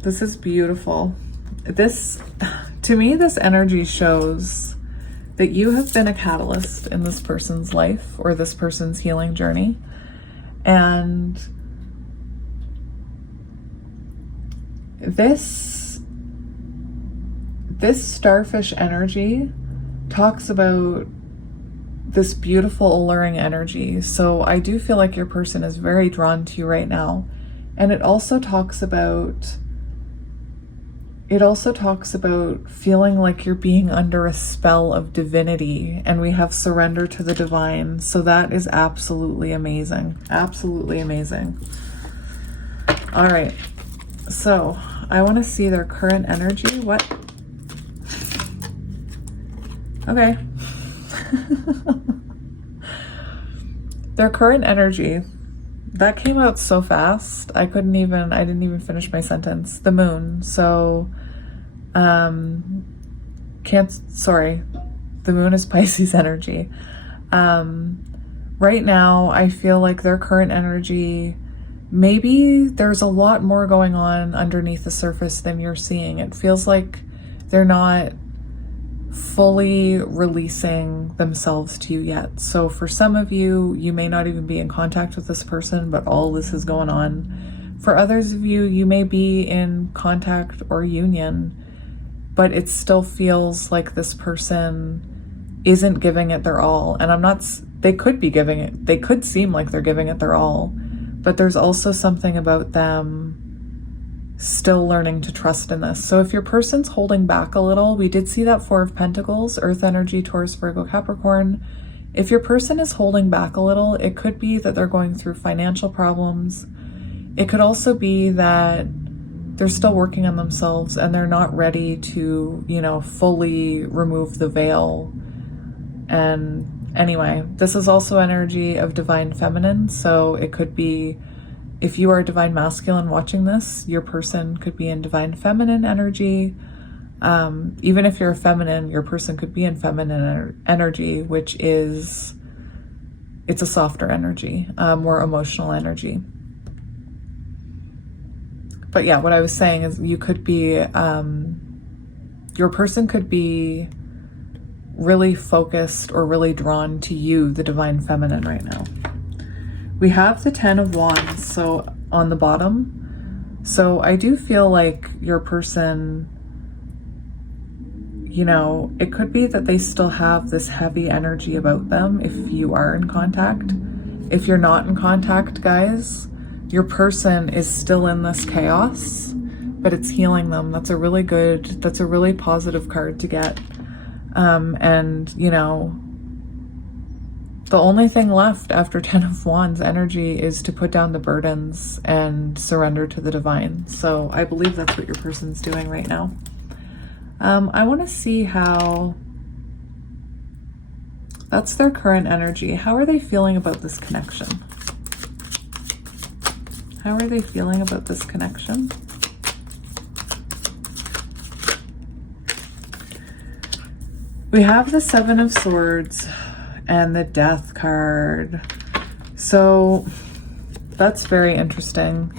This is beautiful. To me, this energy shows that you have been a catalyst in this person's life or this person's healing journey. And this starfish energy talks about this beautiful, alluring energy. So I do feel like your person is very drawn to you right now. And it also talks about feeling like you're being under a spell of divinity, and we have surrender to the divine. So that is absolutely amazing. Absolutely amazing. All right. So I want to see their current energy. What? Okay. Their current energy. That came out so fast. I didn't even finish my sentence. The moon. So, the moon is Pisces energy. Right now, I feel like their current energy, maybe there's a lot more going on underneath the surface than you're seeing. It feels like they're not fully releasing themselves to you yet. So for some of you, you may not even be in contact with this person, but all this is going on. For others of you, you may be in contact or union, but it still feels like this person isn't giving it their all. And they could seem like they're giving it their all, but there's also something about them still learning to trust in this. So if your person's holding back a little, we did see that Four of Pentacles, Earth energy, Taurus, Virgo, Capricorn. If your person is holding back a little, it could be that they're going through financial problems. It could also be that they're still working on themselves and they're not ready to, fully remove the veil. And anyway, this is also energy of divine feminine. So it could be, if you are a divine masculine watching this, your person could be in divine feminine energy. Even if you're a feminine, your person could be in feminine energy, which is, it's a softer energy, more emotional energy. But yeah, what I was saying is you could be, your person could be really focused or really drawn to you, the divine feminine, right now. We have the 10 of Wands, so on the bottom. So I do feel like your person, it could be that they still have this heavy energy about them if you are in contact. If you're not in contact, guys, your person is still in this chaos, but it's healing them. That's a really positive card to get. The only thing left after 10 of Wands energy is to put down the burdens and surrender to the divine. So I believe that's what your person's doing right now. I want to see how, that's their current energy. How are they feeling about this connection? How are they feeling about this connection? We have the Seven of Swords and the Death card. So that's very interesting.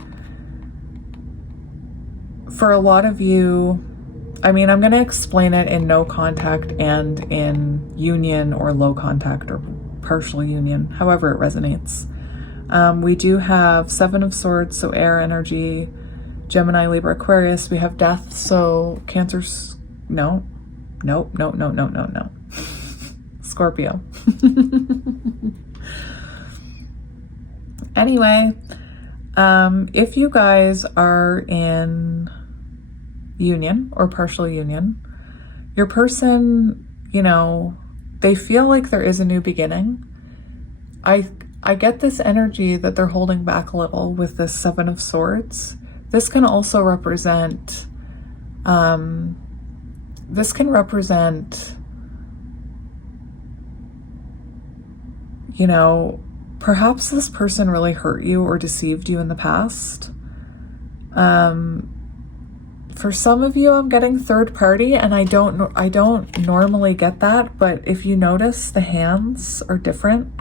For a lot of you, I'm going to explain it in no contact and in union or low contact or partial union, however it resonates. We do have Seven of Swords, so air energy, Gemini, Libra, Aquarius. We have Death, so Cancer's, no. Scorpio. Anyway, if you guys are in union or partial union, your person, they feel like there is a new beginning. I get this energy that they're holding back a little with this Seven of Swords. This can also represent, perhaps this person really hurt you or deceived you in the past. For some of you, I'm getting third party, and I don't normally get that, but if you notice, the hands are different.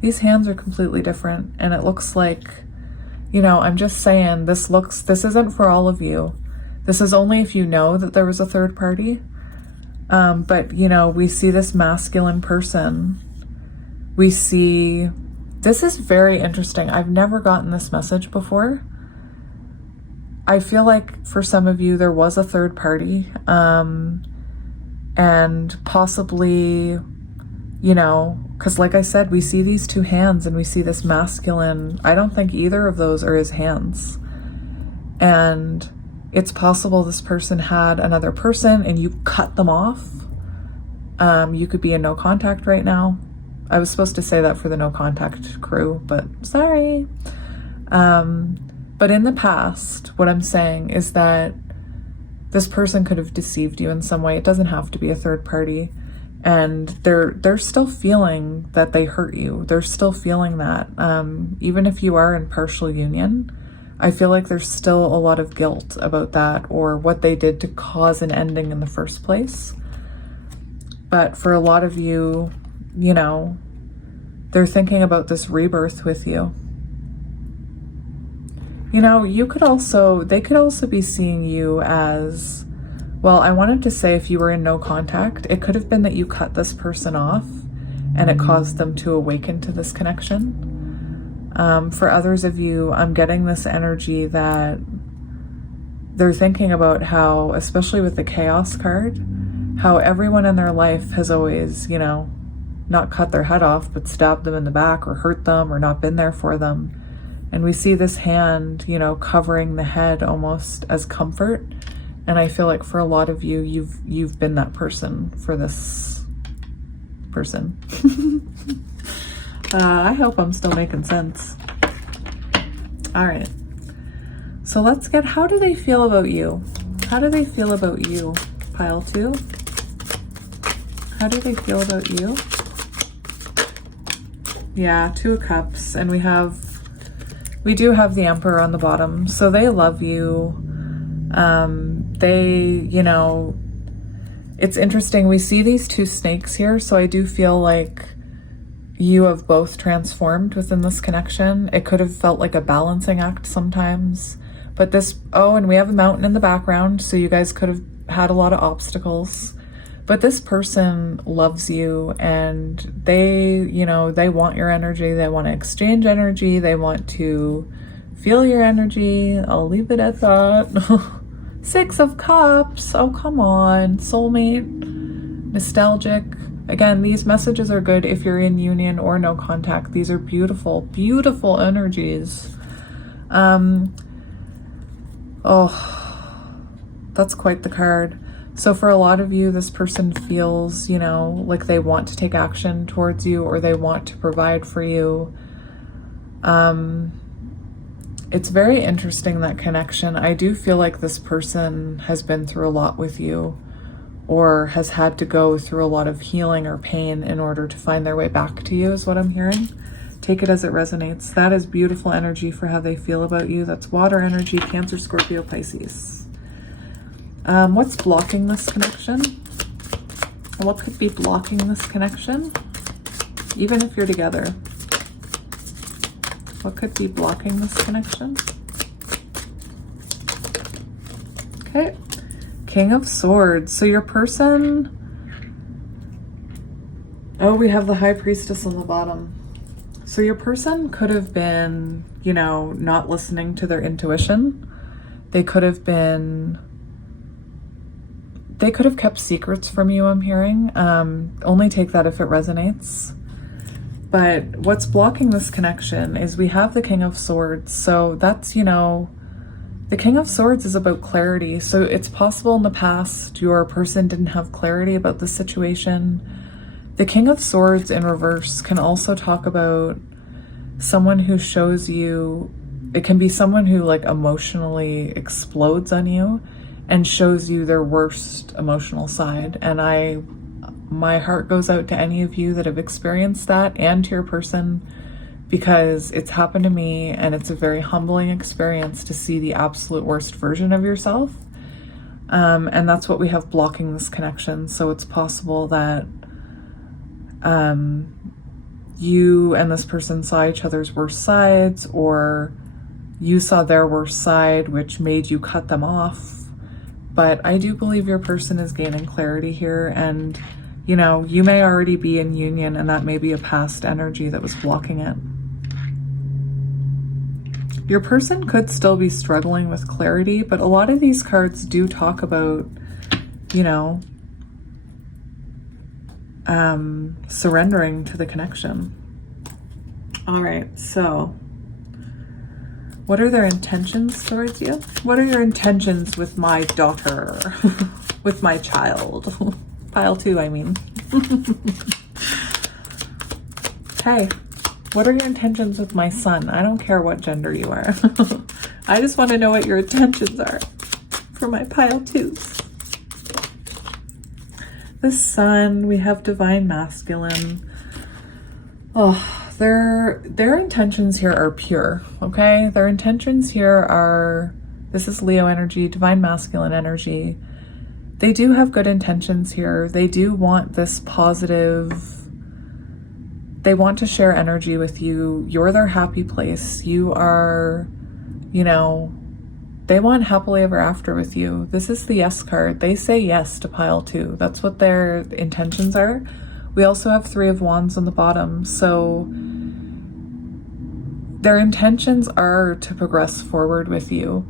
These hands are completely different, and it looks like, I'm just saying, this isn't for all of you. This is only if you know that there was a third party. But we see this masculine person. We see, this is very interesting. I've never gotten this message before. I feel like for some of you, there was a third party, and possibly, you know, because like I said, we see these two hands and we see this masculine. I don't think either of those are his hands. And it's possible this person had another person and you cut them off. You could be in no contact right now. I was supposed to say that for the no contact crew, but sorry. But in the past, what I'm saying is that this person could have deceived you in some way. It doesn't have to be a third party. And they're still feeling that they hurt you. They're still feeling that. Even if you are in partial union, I feel like there's still a lot of guilt about that or what they did to cause an ending in the first place. But for a lot of you, you know, they're thinking about this rebirth with you. You know, they could also be seeing you as, well, I wanted to say if you were in no contact, it could have been that you cut this person off and it caused them to awaken to this connection. For others of you, I'm getting this energy that they're thinking about how, especially with the Chaos card, how everyone in their life has always, you know, not cut their head off, but stabbed them in the back or hurt them or not been there for them. And we see this hand, you know, covering the head almost as comfort. And I feel like for a lot of you, you've been that person for this person. I hope I'm still making sense. All right. So let's get, how do they feel about you? How do they feel about you, pile 2? How do they feel about you? Yeah, 2 of Cups. And we do have the Emperor on the bottom. So they love you. They, you know, it's interesting. We see these 2 snakes here. So I do feel like you have both transformed within this connection. It could have felt like a balancing act sometimes, but this, oh, and we have a mountain in the background. So you guys could have had a lot of obstacles, but this person loves you and they, you know, they want your energy. They want to exchange energy. They want to feel your energy. I'll leave it at that. 6 of Cups. Oh, come on. Soulmate. Nostalgic. Again, these messages are good if you're in union or no contact. These are beautiful, beautiful energies. Oh, that's quite the card. So for a lot of you, this person feels, you know, like they want to take action towards you or they want to provide for you. It's very interesting, that connection. I do feel like this person has been through a lot with you or has had to go through a lot of healing or pain in order to find their way back to you, is what I'm hearing. Take it as it resonates. That is beautiful energy for how they feel about you. That's water energy, Cancer, Scorpio, Pisces. What's blocking this connection? What could be blocking this connection? Even if you're together. What could be blocking this connection? Okay. King of Swords. So your person... Oh, we have the High Priestess on the bottom. So your person could have been, you know, not listening to their intuition. They could have been... They could have kept secrets from you, I'm hearing. Only take that if it resonates. But what's blocking this connection is we have the King of Swords. So that's, you know, the King of Swords is about clarity. So it's possible in the past your person didn't have clarity about the situation. The King of Swords in reverse can also talk about someone who shows you, it can be someone who like emotionally explodes on you and shows you their worst emotional side. And my heart goes out to any of you that have experienced that and to your person, because it's happened to me and it's a very humbling experience to see the absolute worst version of yourself. And that's what we have blocking this connection. So it's possible that you and this person saw each other's worst sides, or you saw their worst side, which made you cut them off. But I do believe your person is gaining clarity here, and you know, you may already be in union and that may be a past energy that was blocking it. Your person could still be struggling with clarity, but a lot of these cards do talk about, you know, surrendering to the connection. All right, so what are their intentions towards you? What are your intentions with my daughter? With my child? Pile 2, I mean. Hey, what are your intentions with my son? I don't care what gender you are. I just want to know what your intentions are for my pile 2s. The sun, we have divine masculine. Oh, their intentions here are pure, okay? Their intentions here are, this is Leo energy, divine masculine energy. They do have good intentions here. They do want this positive, they want to share energy with you. You're their happy place. You are, you know, they want happily ever after with you. This is the yes card. They say yes to pile 2. That's what their intentions are. We also have 3 of Wands on the bottom. So their intentions are to progress forward with you.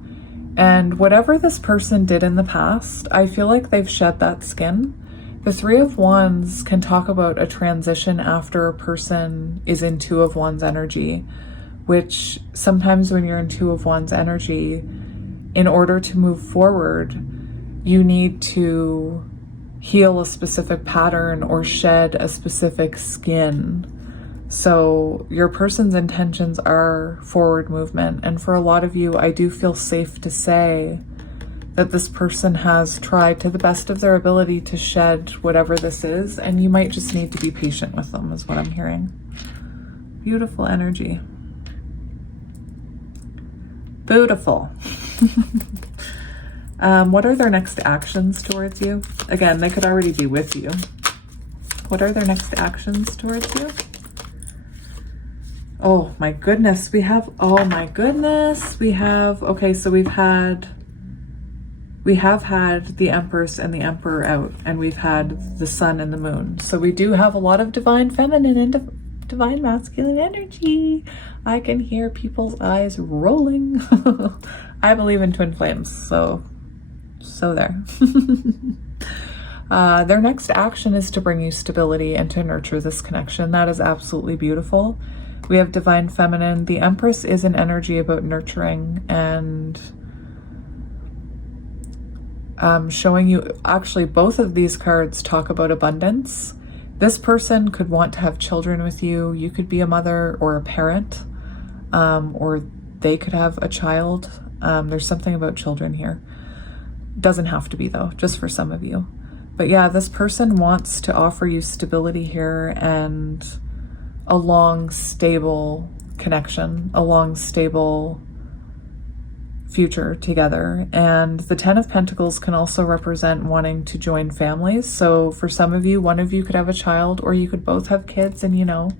And whatever this person did in the past, I feel like they've shed that skin. The 3 of Wands can talk about a transition after a person is in 2 of Wands energy, which sometimes when you're in 2 of Wands energy, in order to move forward, you need to heal a specific pattern or shed a specific skin. So your person's intentions are forward movement. And for a lot of you, I do feel safe to say that this person has tried to the best of their ability to shed whatever this is. And you might just need to be patient with them, is what I'm hearing. Beautiful energy. Beautiful. What are their next actions towards you? Again, they could already be with you. What are their next actions towards you? Oh my goodness, we have, oh my goodness, we have, okay, so we have had the Empress and the Emperor out, and we've had the Sun and the Moon. So we do have a lot of divine feminine and divine masculine energy. I can hear people's eyes rolling. I believe in twin flames, so there. Their next action is to bring you stability and to nurture this connection. That is absolutely beautiful. We have divine feminine. The Empress is an energy about nurturing and showing you, actually both of these cards talk about abundance. This person could want to have children with you. You could be a mother or a parent, or they could have a child. There's something about children here. Doesn't have to be though, just for some of you. But yeah, this person wants to offer you stability here and a long, stable connection, a long, stable future together. And the 10 of Pentacles can also represent wanting to join families. So for some of you, one of you could have a child, or you could both have kids and, you know,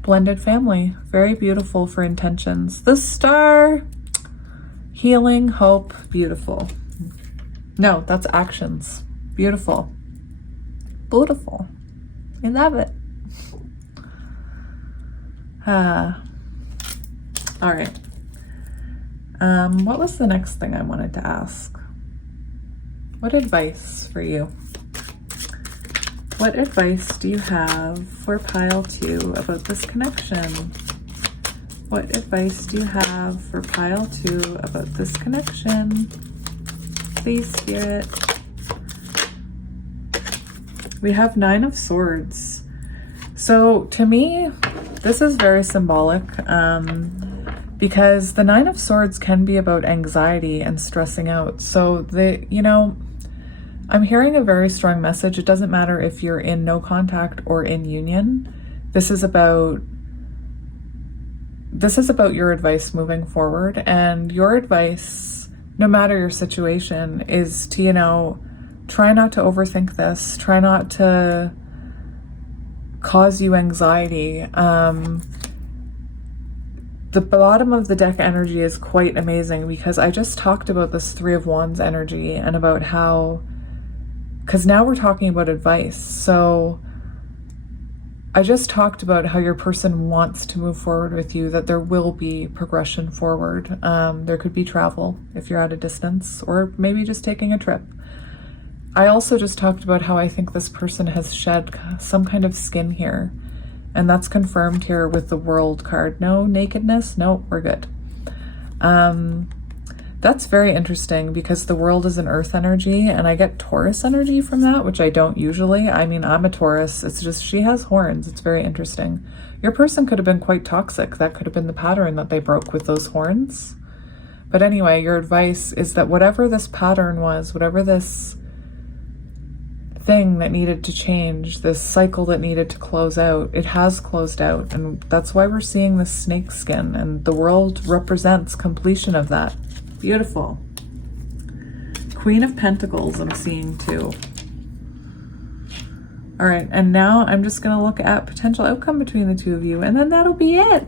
blended family. Very beautiful for intentions. The Star, healing, hope, beautiful. No, that's actions. Beautiful. Beautiful. I love it. All right. What was the next thing I wanted to ask? What advice for you? What advice do you have for pile 2 about this connection? What advice do you have for pile 2 about this connection? Please, Spirit. We have 9 of Swords. So to me, this is very symbolic because the 9 of Swords can be about anxiety and stressing out. So you know, I'm hearing a very strong message. It doesn't matter if you're in no contact or in union. This is about your advice moving forward, and your advice, no matter your situation, is to, you know, try not to overthink this. Try not to cause you anxiety. The bottom of the deck energy is quite amazing because I just talked about this 3 of Wands energy and about how, because now we're talking about advice. So I just talked about how your person wants to move forward with you, that there will be progression forward. There could be travel if you're at a distance, or maybe just taking a trip. I also just talked about how I think this person has shed some kind of skin here. And that's confirmed here with the World card. No nakedness? No, we're good. That's very interesting because the World is an earth energy and I get Taurus energy from that, which I don't usually. I mean, I'm a Taurus. It's just she has horns. It's very interesting. Your person could have been quite toxic. That could have been the pattern that they broke with those horns. But anyway, your advice is that whatever this pattern was, whatever this thing that needed to change, this cycle that needed to close out, it has closed out. And that's why we're seeing this snake skin, and the World represents completion of that. Beautiful. Queen of Pentacles I'm seeing too. All right, and now I'm just gonna look at potential outcome between the two of you, and then that'll be it.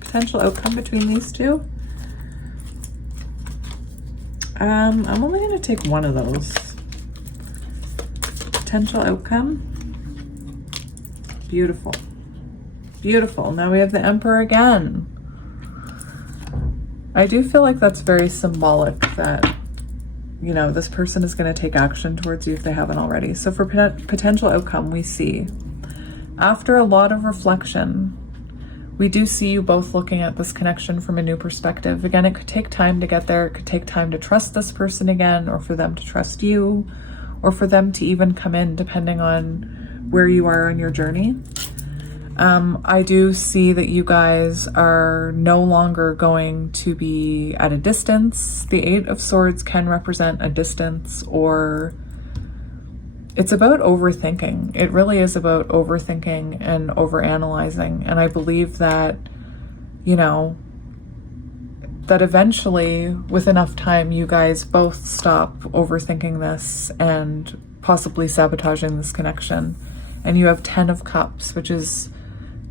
Potential outcome between these two. I'm only going to take one of those. Potential outcome. Beautiful. Beautiful. Now we have the Emperor again. I do feel like that's very symbolic that, you know, this person is going to take action towards you if they haven't already. So for potential outcome, we see, after a lot of reflection, we do see you both looking at this connection from a new perspective. Again, it could take time to get there. It could take time to trust this person again, or for them to trust you, or for them to even come in, depending on where you are on your journey. I do see that you guys are no longer going to be at a distance. The Eight of Swords can represent a distance, or it's about overthinking. It really is about overthinking and overanalyzing. And I believe that, you know, that eventually, with enough time, you guys both stop overthinking this and possibly sabotaging this connection. And you have 10 of Cups, which is,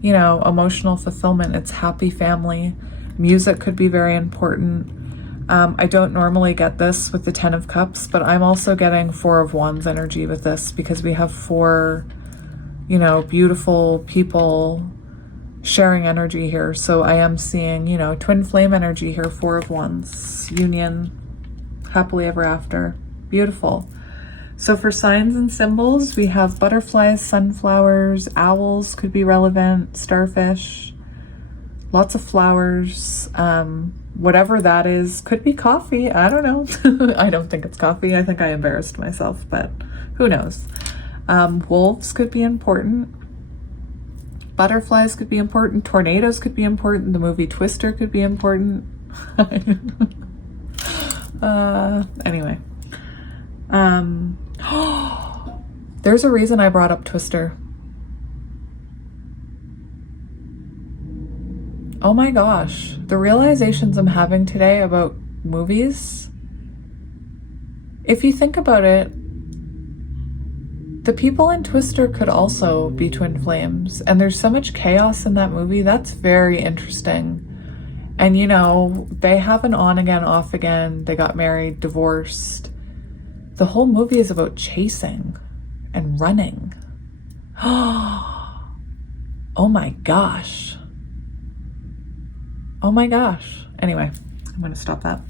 you know, emotional fulfillment. It's happy family. Music could be very important. I don't normally get this with the 10 of Cups, but I'm also getting 4 of Wands energy with this because we have 4, you know, beautiful people sharing energy here. So I am seeing, you know, twin flame energy here, 4 of Wands, union, happily ever after. Beautiful. So for signs and symbols, we have butterflies, sunflowers, owls could be relevant, starfish, lots of flowers, whatever that is. Could be coffee, I don't know. I don't think it's coffee. I think I embarrassed myself, but who knows. Wolves could be important. Butterflies could be important. Tornadoes could be important. The movie Twister could be important. Anyway. There's a reason I brought up Twister. Oh my gosh, the realizations I'm having today about movies. If you think about it, the people in Twister could also be twin flames, and there's so much chaos in that movie. That's very interesting. And you know, they have an on again, off again. They got married, divorced. The whole movie is about chasing and running. Oh my gosh. Oh my gosh. Anyway, I'm going to stop that.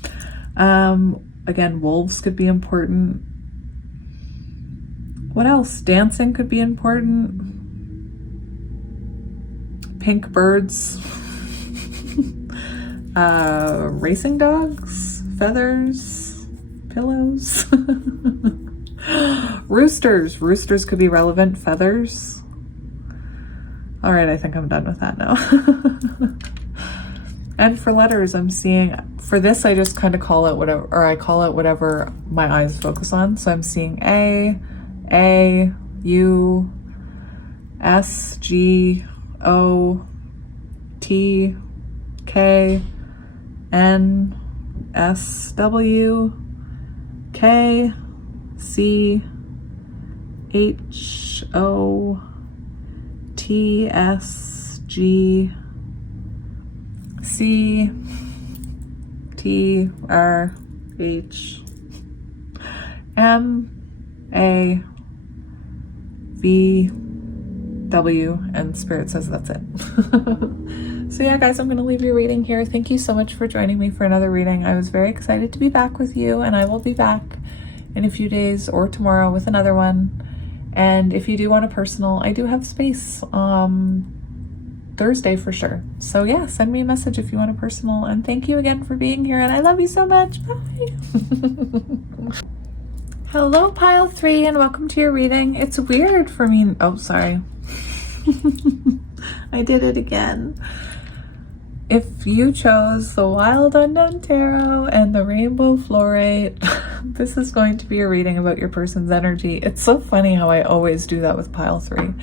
Again, wolves could be important. What else? Dancing could be important. Pink birds. Racing dogs. Feathers. Pillows. Roosters. Roosters could be relevant. Feathers. All right, I think I'm done with that now. And for letters, I'm seeing, for this, I just kind of call it whatever, or I call it whatever my eyes focus on. So I'm seeing A, U, S, G, O, T, K, N, S, W, K, C, H, O, T, S, G, C, T, R, H, M, A, V, W, and Spirit says that's it. So yeah, guys, I'm going to leave your reading here. Thank you so much for joining me for another reading. I was very excited to be back with you, and I will be back in a few days or tomorrow with another one. And if you do want a personal, I do have space Thursday for sure. So yeah, send me a message if you want a personal. And thank you again for being here, and I love you so much. Bye. Hello, pile 3, and welcome to your reading. It's weird for me. Oh, sorry. I did it again. If you chose the Wild Unknown Tarot and the Rainbow Fluorite, this is going to be a reading about your person's energy. It's so funny how I always do that with pile 3.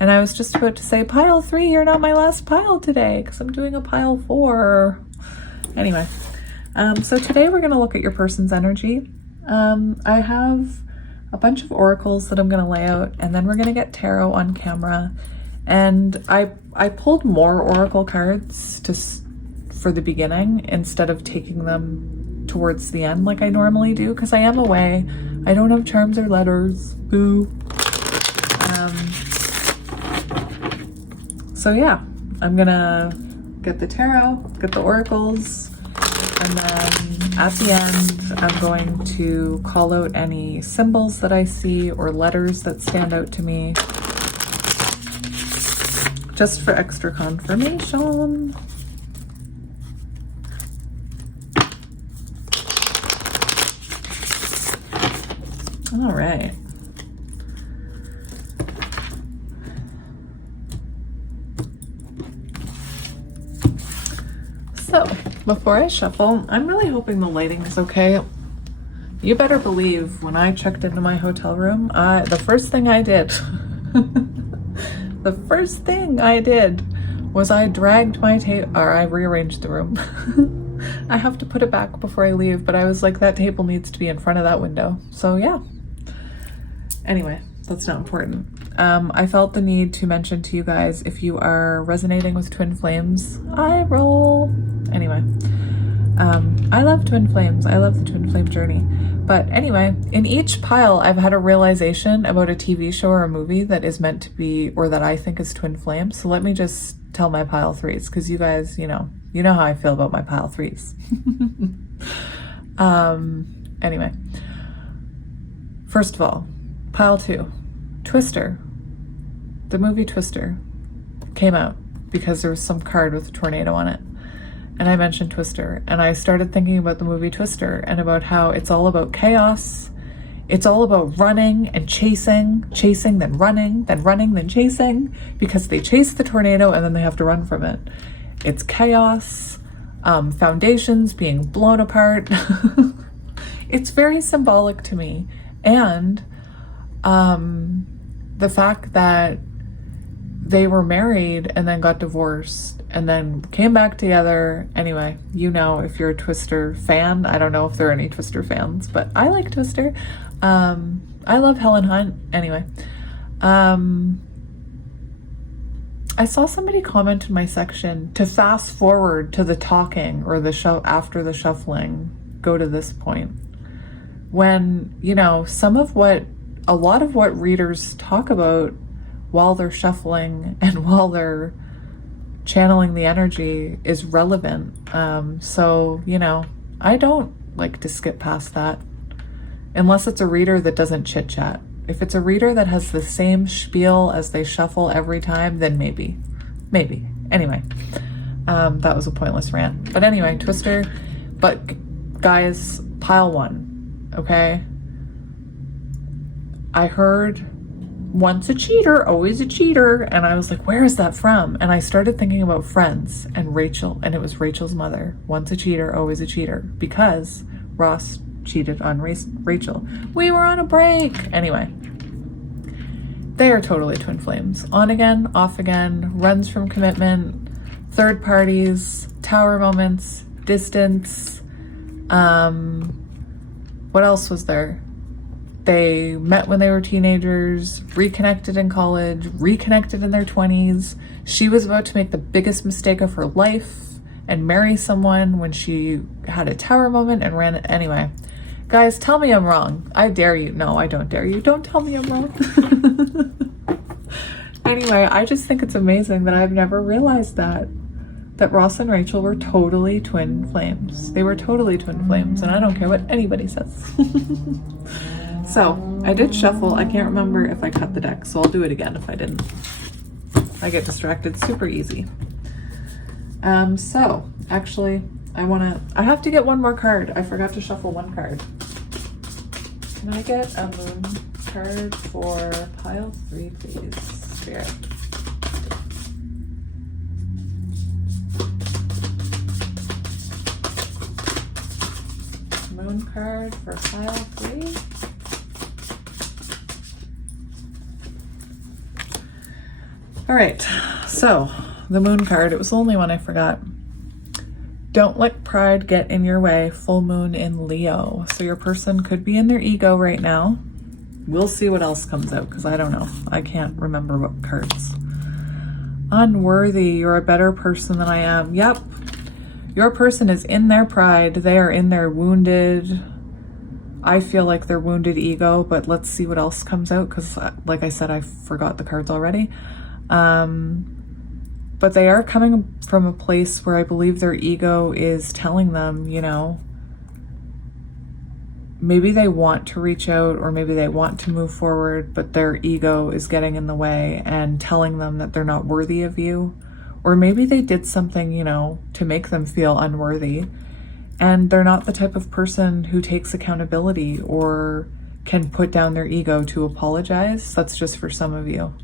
And I was just about to say, pile 3, you're not my last pile today, because I'm doing a pile 4. Anyway, so today we're going to look at your person's energy. I have a bunch of oracles that I'm going to lay out, and then we're going to get tarot on camera. And I pulled more oracle cards for the beginning instead of taking them towards the end like I normally do, because I am away. I don't have charms or letters. Boo. So yeah, I'm gonna get the tarot, get the oracles, and then at the end, I'm going to call out any symbols that I see or letters that stand out to me, just for extra confirmation. All right. So, before I shuffle, I'm really hoping the lighting is okay. You better believe when I checked into my hotel room, the first thing I did was I dragged my table, or I rearranged the room. I have to put it back before I leave, but I was like, that table needs to be in front of that window. So yeah. Anyway, that's not important. I felt the need to mention to you guys, if you are resonating with twin flames, I roll. Anyway, I love twin flames. I love the twin flame journey. But anyway, in each pile, I've had a realization about a TV show or a movie that is meant to be, or that I think is twin flames. So let me just tell my pile 3s, because you guys, you know how I feel about my pile 3s. Anyway, first of all, pile 2, Twister. The movie Twister came out because there was some card with a tornado on it. And I mentioned Twister, and I started thinking about the movie Twister and about how it's all about chaos. It's all about running and chasing, then running, then chasing, because they chase the tornado and then they have to run from it. It's chaos, foundations being blown apart. It's very symbolic to me. And the fact that they were married and then got divorced and then came back together. Anyway, if you're a Twister fan, I don't know if there are any Twister fans, but I like Twister. I love Helen Hunt. Anyway, I saw somebody comment in my section to fast forward to the talking or the show after the shuffling, go to this point. When, a lot of what readers talk about while they're shuffling and while they're channeling the energy is relevant. So, I don't like to skip past that unless it's a reader that doesn't chit chat. If it's a reader that has the same spiel as they shuffle every time, then maybe. Anyway, that was a pointless rant. But anyway, Twister. But guys, pile 1, okay? I heard once a cheater, always a cheater. And I was like, where is that from? And I started thinking about Friends and Rachel, and it was Rachel's mother. Once a cheater, always a cheater. Because Ross cheated on Rachel. We were on a break. Anyway, they are totally twin flames. On again, off again, runs from commitment, third parties, tower moments, distance. What else was there? They met when they were teenagers, reconnected in college, reconnected in their 20s. She was about to make the biggest mistake of her life and marry someone when she had a tower moment and ran it. Anyway, guys, tell me I'm wrong. I dare you. No, I don't dare you. Don't tell me I'm wrong. Anyway, I just think it's amazing that I've never realized that Ross and Rachel were totally twin flames. They were totally twin flames, and I don't care what anybody says. So I did shuffle. I can't remember if I cut the deck, so I'll do it again if I didn't. I get distracted super easy. So actually I have to get one more card. I forgot to shuffle one card. Can I get a moon card for pile 3, please, Spirit? Moon card for pile 3. All right, so the moon card, it was the only one I forgot. Don't let pride get in your way, full moon in Leo. So your person could be in their ego right now. We'll see what else comes out because I don't know. I can't remember what cards. Unworthy, you're a better person than I am. Yep, your person is in their pride. They are in their wounded, I feel like their wounded ego, but let's see what else comes out because like I said, I forgot the cards already. But they are coming from a place where I believe their ego is telling them, you know, maybe they want to reach out or maybe they want to move forward, but their ego is getting in the way and telling them that they're not worthy of you. Or maybe they did something, you know, to make them feel unworthy. And they're not the type of person who takes accountability or can put down their ego to apologize. That's just for some of you.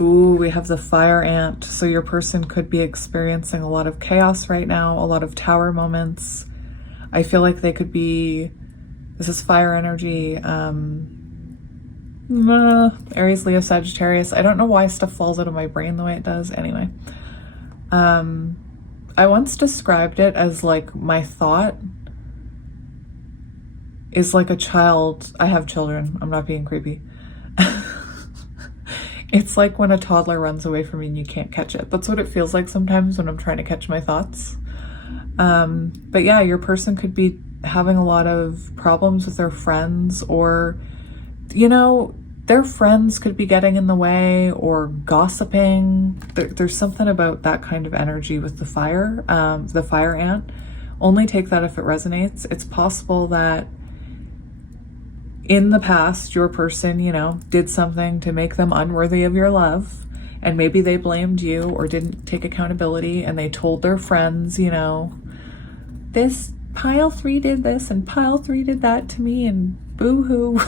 Ooh, we have the fire ant. So your person could be experiencing a lot of chaos right now, a lot of tower moments. I feel like they could be, this is fire energy, Aries, Leo, Sagittarius. I don't know why stuff falls out of my brain the way it does. Anyway, I once described it as like my thought is like a child. I have children. I'm not being creepy. It's like when a toddler runs away from you and you can't catch it. That's what it feels like sometimes when I'm trying to catch my thoughts. But yeah, your person could be having a lot of problems with their friends, or, you know, their friends could be getting in the way or gossiping. There's something about that kind of energy with the fire ant. Only take that if it resonates. It's possible that in the past, your person, you know, did something to make them unworthy of your love, and maybe they blamed you or didn't take accountability, and they told their friends, you know, this pile 3 did this and pile 3 did that to me, and boo-hoo.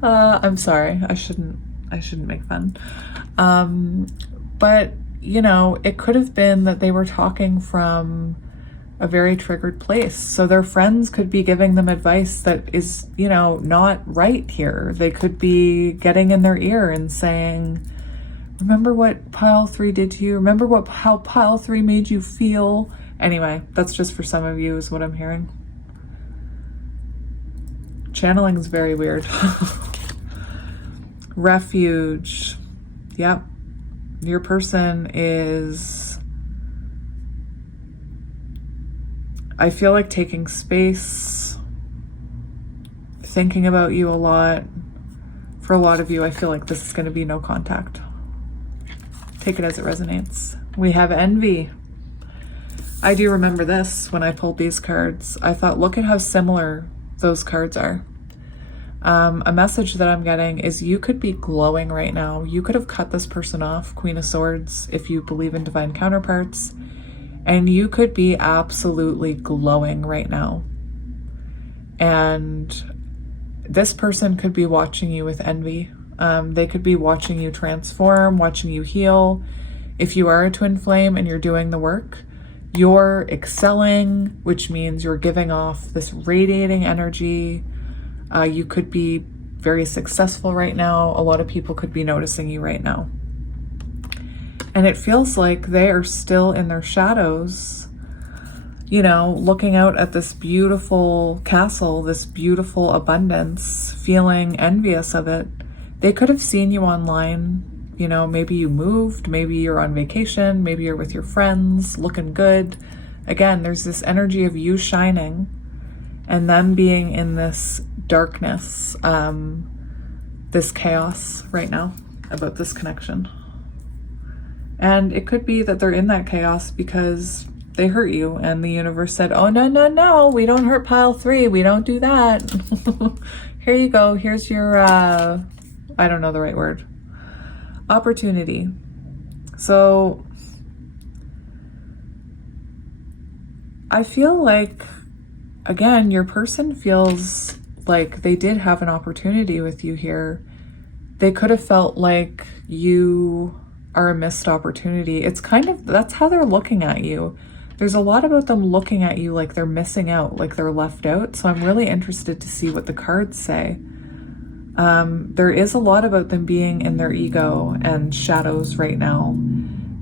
I'm sorry, I shouldn't make fun. But, you know, it could have been that they were talking from a very triggered place. So their friends could be giving them advice that is, you know, not right here. They could be getting in their ear and saying, remember what pile 3 did to you? Remember how pile 3 made you feel? Anyway, that's just for some of you is what I'm hearing. Channeling is very weird. Refuge. Yep. Your person is, I feel like, taking space, thinking about you a lot. For a lot of you, I feel like this is going to be no contact. Take it as it resonates. We have envy. I do remember this when I pulled these cards. I thought, look at how similar those cards are. A message that I'm getting is you could be glowing right now. You could have cut this person off, Queen of Swords, if you believe in divine counterparts. And you could be absolutely glowing right now. And this person could be watching you with envy. They could be watching you transform, watching you heal. If you are a twin flame and you're doing the work, you're excelling, which means you're giving off this radiating energy. You could be very successful right now. A lot of people could be noticing you right now. And it feels like they are still in their shadows, you know, looking out at this beautiful castle, this beautiful abundance, feeling envious of it. They could have seen you online, you know, maybe you moved, maybe you're on vacation, maybe you're with your friends, looking good. Again, there's this energy of you shining and them being in this darkness. this chaos right now about this connection. And it could be that they're in that chaos because they hurt you and the universe said, oh, no, no, no, we don't hurt pile 3. We don't do that. Here you go. Here's your, I don't know the right word, opportunity. So I feel like, again, your person feels like they did have an opportunity with you here. They could have felt like you are a missed opportunity. It's kind of, that's how they're looking at you. There's a lot about them looking at you like they're missing out, like they're left out. So I'm really interested to see what the cards say. There is a lot about them being in their ego and shadows right now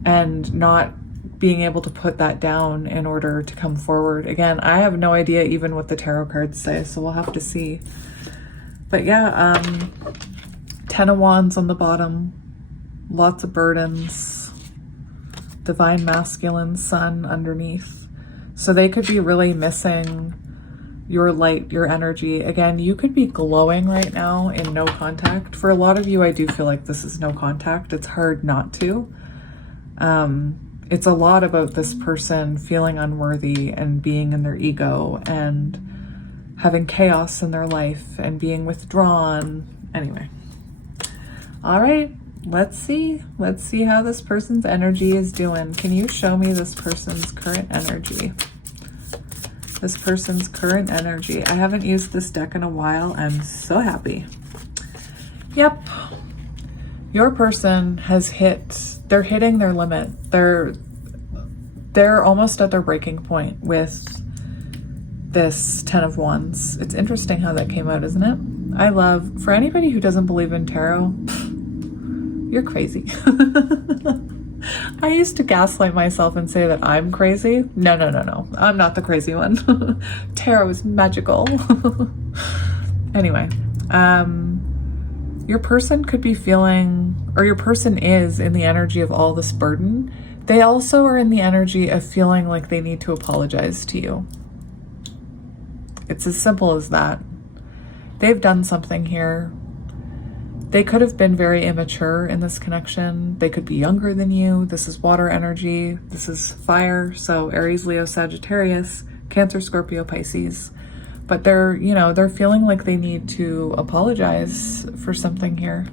and not being able to put that down in order to come forward. Again, I have no idea even what the tarot cards say, so we'll have to see. But yeah, 10 of Wands on the bottom, lots of burdens, divine masculine sun underneath. So they could be really missing your light, your energy. Again, you could be glowing right now in no contact. For a lot of you, I do feel like this is no contact. It's hard not to. It's a lot about this person feeling unworthy and being in their ego and having chaos in their life and being withdrawn. Anyway. All right, let's see. Let's see how this person's energy is doing. Can you show me this person's current energy? This person's current energy. I haven't used this deck in a while. I'm so happy. Yep. Your person has they're hitting their limit. They're almost at their breaking point with this 10 of Wands. It's interesting how that came out, isn't it? For anybody who doesn't believe in tarot, you're crazy. I used to gaslight myself and say that I'm crazy. No, no, no, no. I'm not the crazy one. Tarot is magical. Anyway, your person could be feeling, or your person is in the energy of all this burden. They also are in the energy of feeling like they need to apologize to you. It's as simple as that. They've done something here. They could have been very immature in this connection. They could be younger than you. This is water energy. This is fire. So Aries, Leo, Sagittarius, Cancer, Scorpio, Pisces. But they're feeling like they need to apologize for something here.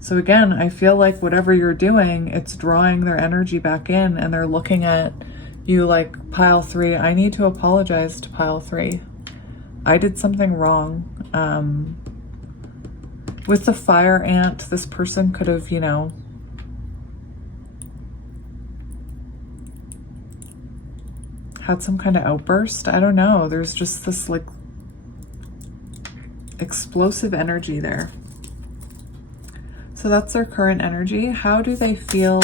So again, I feel like whatever you're doing, it's drawing their energy back in and they're looking at you like, pile 3, I need to apologize to pile 3. I did something wrong. With the fire ant, this person could have, had some kind of outburst. I don't know. There's just this like explosive energy there. So that's their current energy. How do they feel?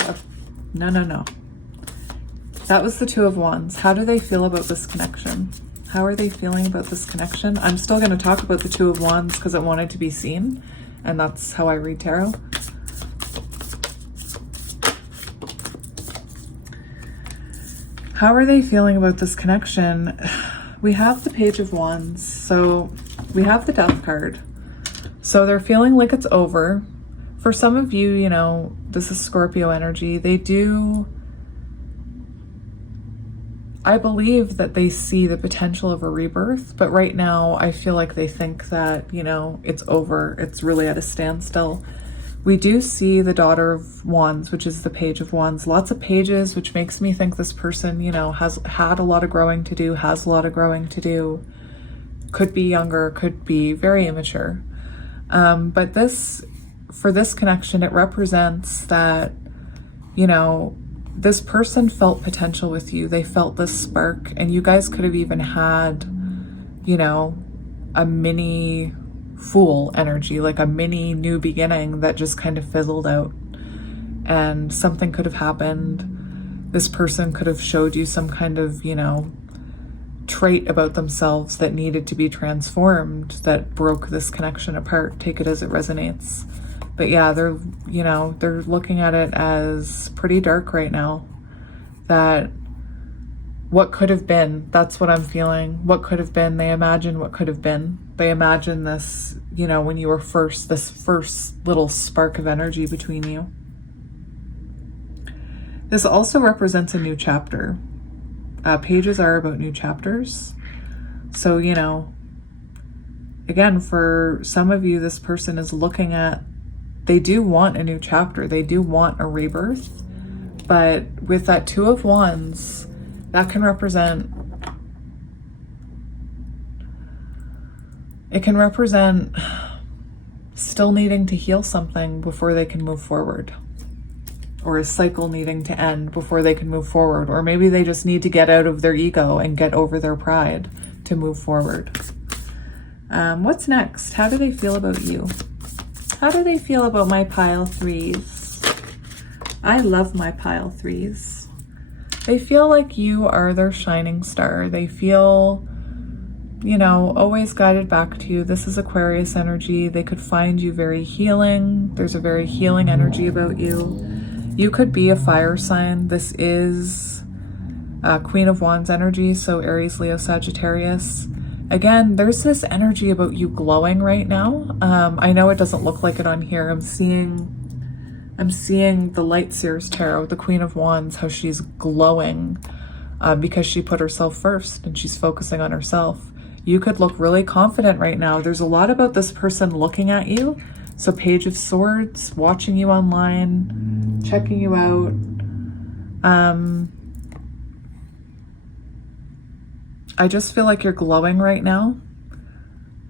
No, no, no. That was the 2 of Wands. How do they feel about this connection? How are they feeling about this connection? I'm still going to talk about the 2 of Wands because it wanted to be seen. And that's how I read tarot. How are they feeling about this connection? We have the Page of Wands. So we have the Death card. So they're feeling like it's over. For some of you, this is Scorpio energy. I believe that they see the potential of a rebirth, but right now I feel like they think that, it's over. It's really at a standstill. We do see the Daughter of Wands, which is the Page of Wands. Lots of pages, which makes me think this person, has had a lot of growing to do, has a lot of growing to do. Could be younger, could be very immature. But for this connection, it represents that, this person felt potential with you. They felt this spark, and you guys could have even had, a mini Fool energy, like a mini new beginning that just kind of fizzled out. And something could have happened. This person could have showed you some kind of, trait about themselves that needed to be transformed that broke this connection apart. Take it as it resonates. But yeah, they're looking at it as pretty dark right now. That what could have been. That's what I'm feeling. What could have been. They imagine what could have been. They imagine this, you know, when you were first, this first little spark of energy between you. This also represents a new chapter. Pages are about new chapters. So, you know, again, for some of you, this person is looking at, they do want a new chapter. They do want a rebirth. But with that Two of Wands, that can represent, it can represent still needing to heal something before they can move forward, or a cycle needing to end before they can move forward, or maybe they just need to get out of their ego and get over their pride to move forward. What's next? How do they feel about you? How do they feel about my pile threes? I love my pile threes. They feel like you are their shining star. They feel, you know, always guided back to you. This is Aquarius energy. They could find you very healing. There's a very healing energy about you. You could be a fire sign. This is Queen of Wands energy, so Aries, Leo, Sagittarius. Again, there's this energy about you glowing right now. I know it doesn't look like it on here. I'm seeing the Light Seers Tarot, the Queen of Wands, how she's glowing because she put herself first and she's focusing on herself. You could look really confident right now. There's a lot about this person looking at you. So Page of Swords, watching you online, checking you out. I just feel like you're glowing right now.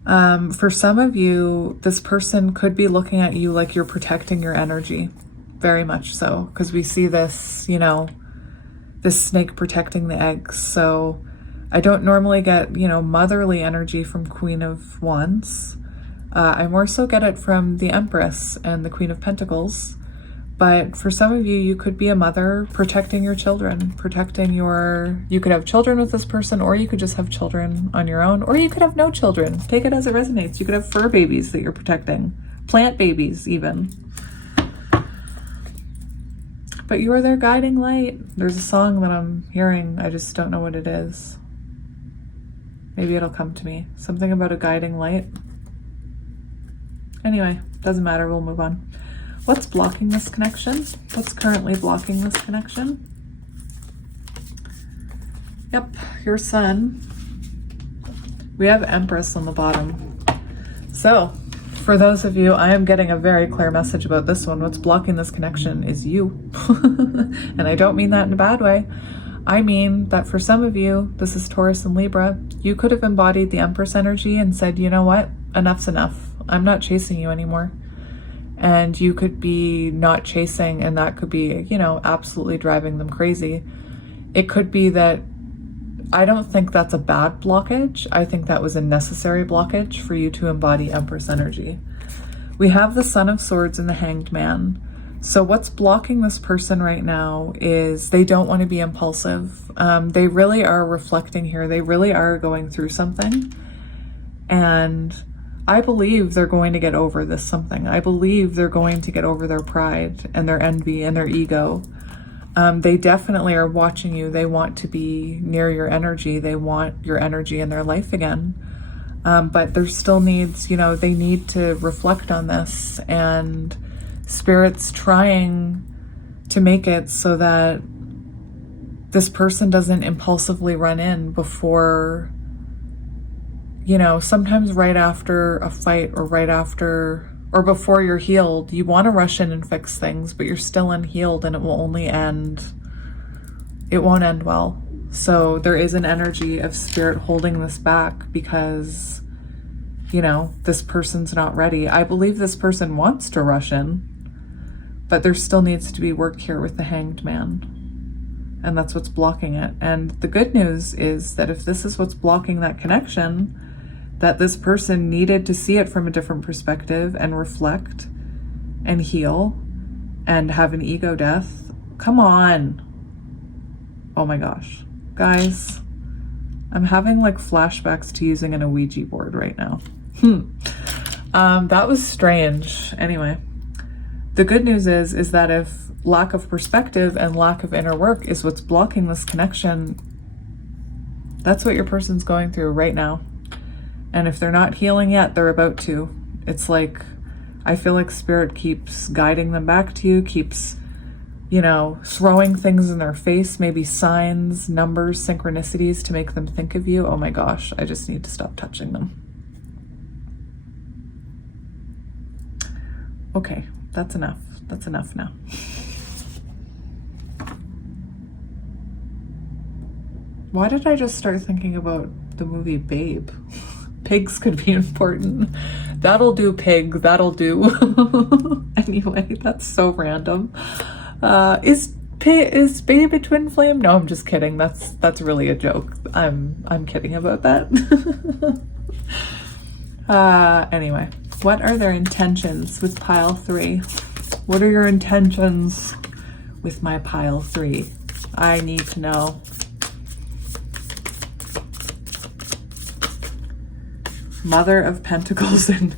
For some of you, this person could be looking at you like you're protecting your energy. Very much so, because we see this, you know, this snake protecting the eggs. So I don't normally get, you know, motherly energy from Queen of Wands. I more so get it from the Empress and the Queen of Pentacles. But for some of you, you could be a mother protecting your children, protecting your, you could have children with this person, or you could just have children on your own, or you could have no children. Take it as it resonates. You could have fur babies that you're protecting, plant babies even. But you are their guiding light. There's a song that I'm hearing. I just don't know what it is. Maybe it'll come to me. Something about a guiding light. Anyway, doesn't matter. We'll move on. What's blocking this connection? What's currently blocking this connection? Yep, your sun. We have Empress on the bottom. So, for those of you, I am getting a very clear message about this one. What's blocking this connection is you. And I don't mean that in a bad way. I mean that for some of you, this is Taurus and Libra, you could have embodied the Empress energy and said, you know what? Enough's enough. I'm not chasing you anymore. And you could be not chasing, and that could be, you know, absolutely driving them crazy. It could be that, I don't think that's a bad blockage. I think that was a necessary blockage for you to embody Empress energy. We have the Son of Swords and the Hanged Man. So what's blocking this person right now is they don't want to be impulsive. They really are reflecting here. They really are going through something. And I believe they're going to get over this something. I believe they're going to get over their pride and their envy and their ego. They definitely are watching you. They want to be near your energy. They want your energy in their life again. But there still needs, you know, they need to reflect on this, and Spirit's trying to make it so that this person doesn't impulsively run in before, you know, sometimes right after a fight or right after or before you're healed, you want to rush in and fix things, but you're still unhealed, and it will only end, it won't end well. So there is an energy of Spirit holding this back because, you know, this person's not ready. I believe this person wants to rush in, but there still needs to be work here with the Hanged Man. And that's what's blocking it. And the good news is that if this is what's blocking that connection, that this person needed to see it from a different perspective and reflect and heal and have an ego death. Come on. Oh my gosh. Guys, I'm having like flashbacks to using an Ouija board right now. That was strange. Anyway, the good news is that if lack of perspective and lack of inner work is what's blocking this connection, That's what your person's going through right now. And if they're not healing yet, they're about to. It's like, I feel like spirit keeps guiding them back to you, keeps, you know, throwing things in their face, maybe signs, numbers, synchronicities to make them think of you. Oh my gosh, I just need to stop touching them. Okay, that's enough. That's enough now. Why did I just start thinking about the movie Babe? Pigs could be important. That'll do, pig. That'll do. Anyway, that's so random. Is Babe a twin flame? No, I'm just kidding. That's really a joke. I'm kidding about that. Anyway, what are their intentions with pile 3? What are your intentions with my pile 3? I need to know. Mother of Pentacles and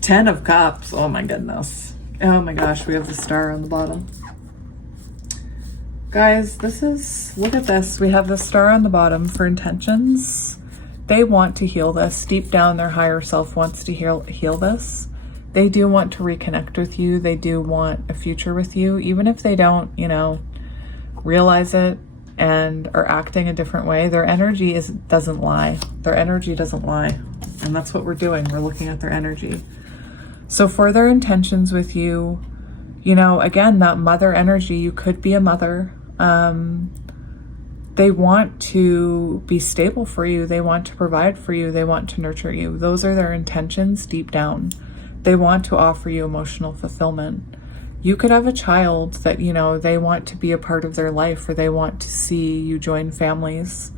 10 of Cups. Oh my goodness. Oh my gosh, we have the star on the bottom. Guys, look at this. We have the star on the bottom for intentions. They want to heal this. Deep down, their higher self wants to heal this. They do want to reconnect with you. They do want a future with you, even if they don't, you know, realize it and are acting a different way. Their energy doesn't lie. Their energy doesn't lie. And that's what we're doing. We're looking at their energy. So for their intentions with you, you know, again, that mother energy, you could be a mother. They want to be stable for you. They want to provide for you. They want to nurture you. Those are their intentions deep down. They want to offer you emotional fulfillment. You could have a child that, you know, they want to be a part of their life, or they want to see you join families.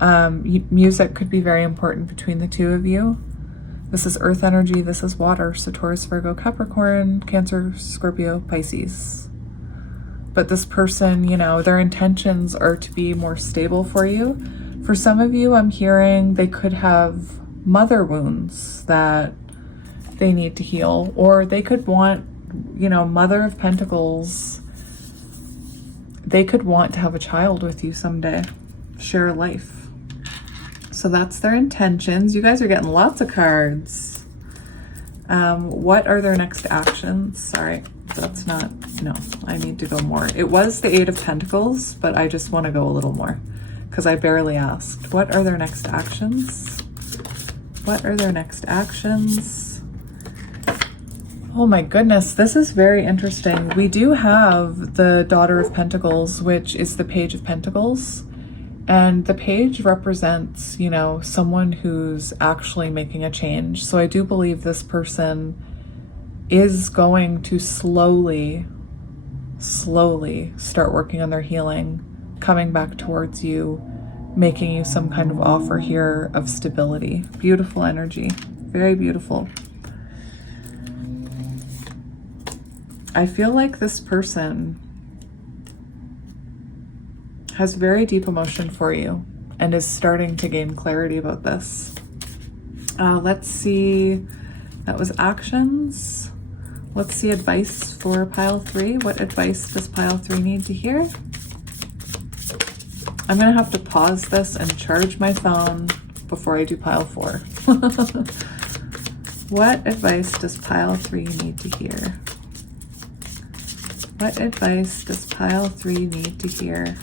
Music could be very important between the two of you. This is earth energy. This is water. So Taurus, Virgo, Capricorn, Cancer, Scorpio, Pisces. But this person, you know, their intentions are to be more stable for you. For some of you, I'm hearing they could have mother wounds that they need to heal, or they could want, you know, Mother of Pentacles, they could want to have a child with you someday, share a life. So that's their intentions. You guys are getting lots of cards. What are their next actions? Sorry, that's not, no, I need to go more. It was the 8 of Pentacles, but I just want to go a little more because I barely asked. What are their next actions? What are their next actions? Oh my goodness, this is very interesting. We do have the Daughter of Pentacles, which is the Page of Pentacles. And the page represents, you know, someone who's actually making a change. So I do believe this person is going to slowly start working on their healing, coming back towards you, making you some kind of offer here of stability. Beautiful energy, very beautiful. I feel like this person has very deep emotion for you and is starting to gain clarity about this. Let's see, that was actions. Let's see advice for pile 3. What advice does pile 3 need to hear? I'm gonna have to pause this and charge my phone before I do pile 4. What advice does pile 3 need to hear? What advice does pile 3 need to hear?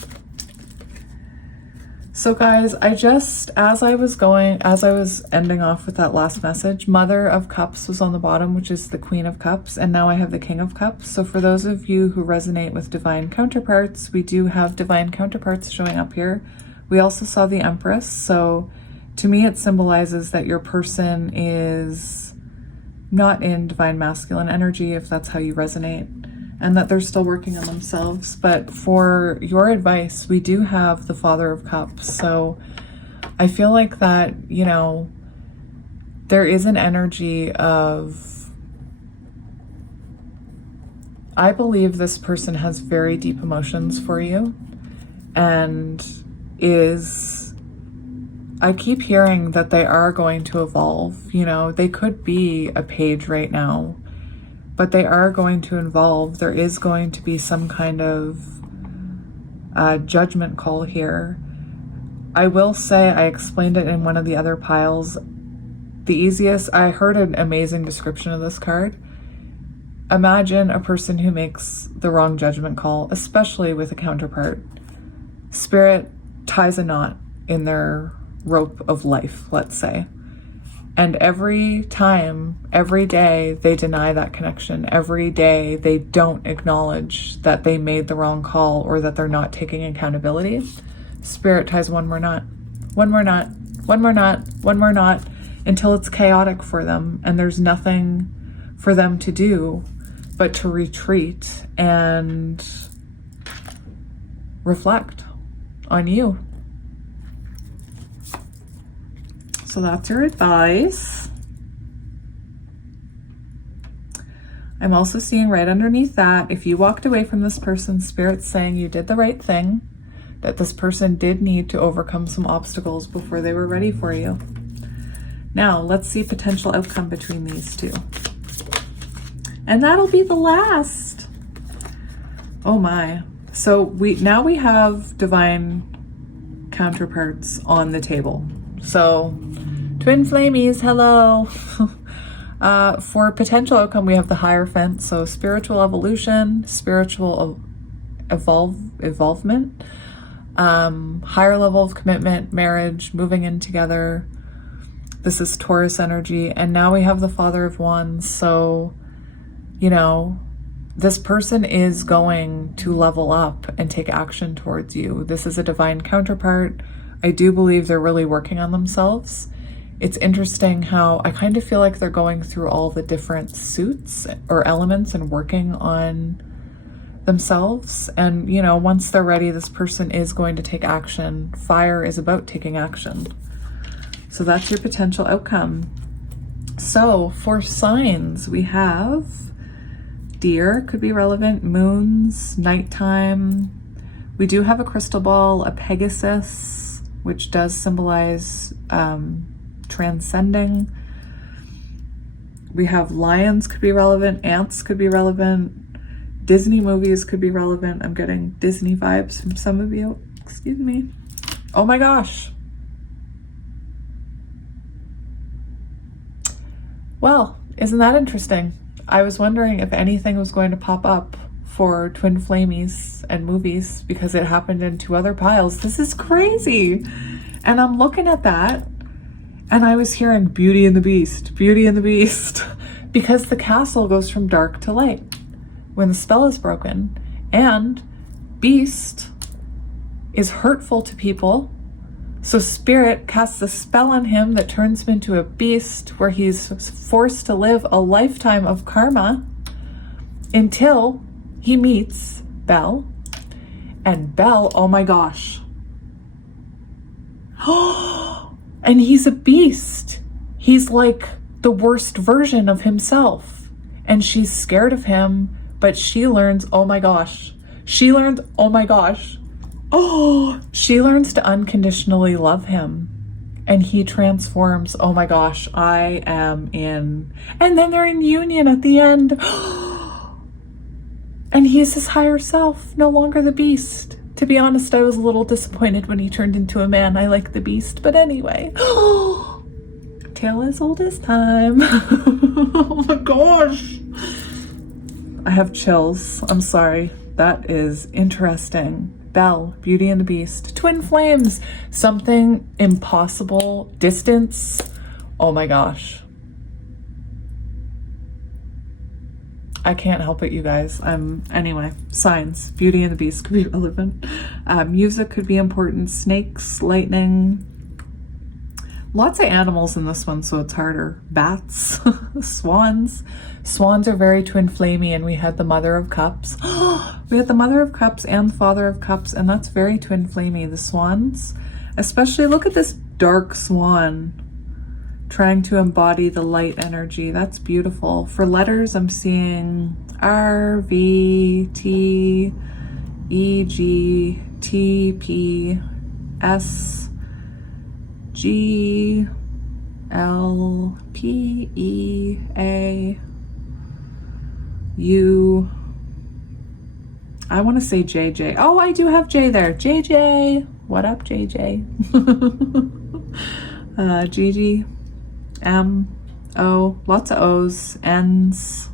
So guys, as I was ending off with that last message, Mother of Cups was on the bottom, which is the Queen of Cups, and now I have the King of Cups. So for those of you who resonate with divine counterparts, we do have divine counterparts showing up here. We also saw the Empress. So to me, it symbolizes that your person is not in divine masculine energy, if that's how you resonate, and that they're still working on themselves. But for your advice, we do have the Father of Cups. So I feel like that, you know, there is an energy of, I believe this person has very deep emotions for you and I keep hearing that they are going to evolve. You know, they could be a page right now, but they are going to evolve. There is going to be some kind of judgment call here. I will say, I explained it in one of the other piles. The easiest, I heard an amazing description of this card. Imagine a person who makes the wrong judgment call, especially with a counterpart. Spirit ties a knot in their rope of life, let's say. And every time, every day, they deny that connection. Every day, they don't acknowledge that they made the wrong call or that they're not taking accountability. Spirit ties one more knot, one more knot, one more knot, one more knot, until it's chaotic for them and there's nothing for them to do but to retreat and reflect on you. So that's your advice. I'm also seeing right underneath that, if you walked away from this person, Spirit's saying you did the right thing, that this person did need to overcome some obstacles before they were ready for you. Now, let's see potential outcome between these two. And that'll be the last. Oh my. So now we have divine counterparts on the table. So, twin flamies, hello. For potential outcome, we have the Hierophant. So, spiritual evolution, spiritual evolvement, higher level of commitment, marriage, moving in together. This is Taurus energy. And now we have the Father of Wands. So, you know, this person is going to level up and take action towards you. This is a divine counterpart. I do believe they're really working on themselves. It's interesting how I kind of feel like they're going through all the different suits or elements and working on themselves. And, you know, once they're ready, this person is going to take action. Fire is about taking action. So that's your potential outcome. So for signs, we have Deer could be relevant, moons, nighttime. We do have a crystal ball, a Pegasus, which does symbolize transcending. We have lions could be relevant, ants could be relevant, Disney movies could be relevant. I'm getting Disney vibes from some of you. Excuse me. Oh my gosh. Well, isn't that interesting? I was wondering if anything was going to pop up for twin flamies and movies because it happened in two other piles. This is crazy. And I'm looking at that and I was hearing Beauty and the Beast, Beauty and the Beast, because the castle goes from dark to light when the spell is broken. And Beast is hurtful to people. So Spirit casts a spell on him that turns him into a beast where he's forced to live a lifetime of karma until he meets Belle. And Belle, oh my gosh. And he's a beast. He's like the worst version of himself. And she's scared of him, but she learns, oh my gosh. She learns, oh my gosh. Oh, she learns to unconditionally love him and he transforms. Oh my gosh, I am in. And then they're in union at the end. And he's his higher self, no longer the beast. To be honest, I was a little disappointed when he turned into a man. I like the beast, but anyway. Tale as old as time. Oh my gosh. I have chills. I'm sorry. That is interesting. Belle, Beauty and the Beast, twin flames, something impossible, distance. Oh my gosh. I can't help it, you guys. Anyway, signs, Beauty and the Beast could be relevant. Music could be important, snakes, lightning. Lots of animals in this one, so it's harder. Bats, swans. Swans are very twin flamey, and we had the Mother of Cups. We had the Mother of Cups and the Father of Cups, and that's very twin flamey. The swans, especially, look at this dark swan trying to embody the light energy. That's beautiful. For letters, I'm seeing R, V, T, E, G, T, P, S, G, L, P, E, A, U. I want to say JJ. Oh, I do have J there. JJ. What up, JJ? Gigi, M, O, lots of O's, N's,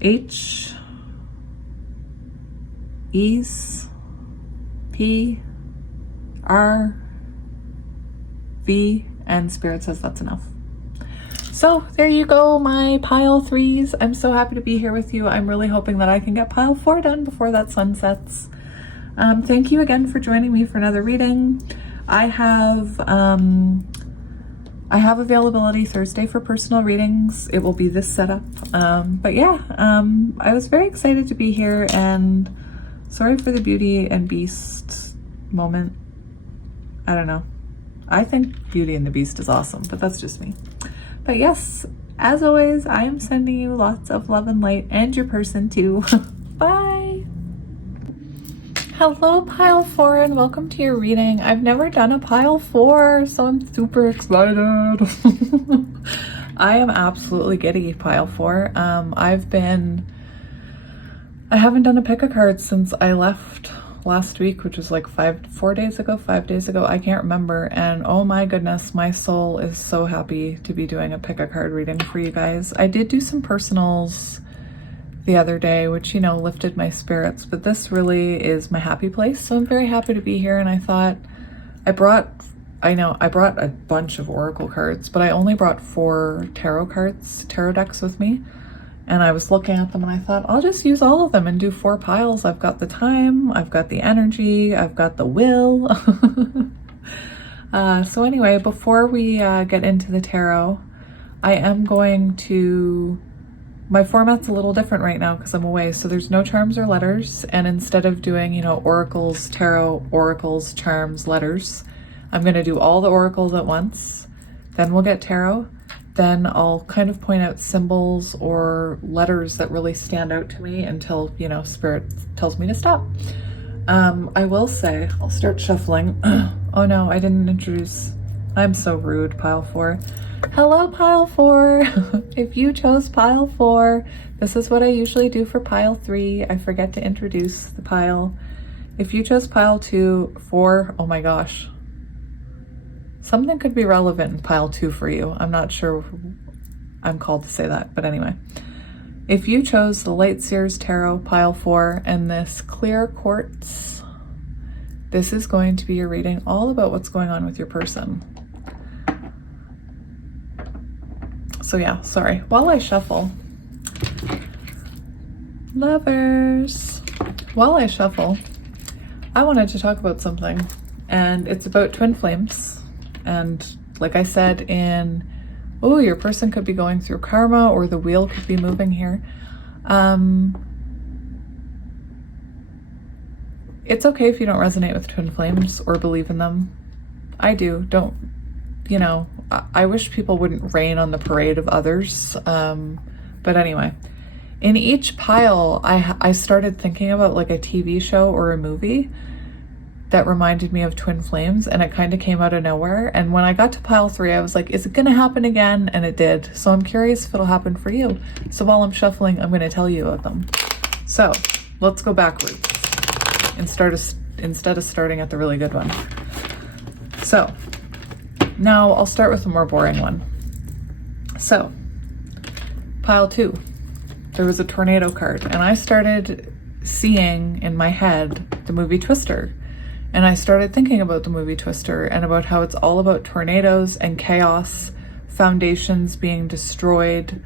H, E's, P, R, V, and Spirit says that's enough. So there you go, my pile 3s. I'm so happy to be here with you. I'm really hoping that I can get pile 4 done before that sun sets. Thank you again for joining me for another reading. I have availability Thursday for personal readings. It will be this setup. But yeah, I was very excited to be here, and sorry for the Beauty and Beast moment. I don't know. I think Beauty and the Beast is awesome, but that's just me. But yes, as always, I am sending you lots of love and light, and your person too. Bye. Hello, pile 4, and welcome to your reading. I've never done a pile 4, so I'm super excited. I am absolutely giddy, pile 4. I haven't done a pick a card since I left last week, which was like 5 days ago, I can't remember. And oh my goodness, my soul is so happy to be doing a pick a card reading for you guys. I did do some personals the other day, which, you know, lifted my spirits, but this really is my happy place. So I'm very happy to be here. And I thought I brought a bunch of oracle cards, but I only brought 4 tarot decks with me. And I was looking at them and I thought, I'll just use all of them and do 4 piles. I've got the time, I've got the energy, I've got the will. So anyway, before we get into the tarot, I am going to, my format's a little different right now because I'm away. So there's no charms or letters. And instead of doing, you know, oracles, tarot, oracles, charms, letters, I'm going to do all the oracles at once. Then we'll get tarot. Then I'll kind of point out symbols or letters that really stand out to me until, you know, Spirit tells me to stop. I will say, I'll start shuffling. Oh no, I didn't introduce. I'm so rude, pile 4. Hello, pile 4. If you chose pile 4, this is what I usually do for pile 3. I forget to introduce the pile. If you chose pile 2, 4, oh my gosh. Something could be relevant in pile 2 for you. I'm not sure I'm called to say that, but anyway. If you chose the Light Seers Tarot pile 4 and this clear quartz, this is going to be your reading all about what's going on with your person. So yeah, sorry. While I shuffle, lovers, while I shuffle, I wanted to talk about something, and it's about twin flames. And like I said your person could be going through karma, or the wheel could be moving here. It's okay if you don't resonate with twin flames or believe in them. I do. Don't, you know, I wish people wouldn't rain on the parade of others. But anyway, in each pile, I started thinking about like a TV show or a movie that reminded me of twin flames, and it kind of came out of nowhere. And when I got to pile 3, I was like, is it gonna happen again? And it did. So I'm curious if it'll happen for you. So while I'm shuffling, I'm gonna tell you about them. So let's go backwards instead of starting at the really good one. So now I'll start with the more boring one. So pile 2, there was a tornado card, and I started seeing in my head the movie Twister. And I started thinking about the movie Twister and about how it's all about tornadoes and chaos, foundations being destroyed.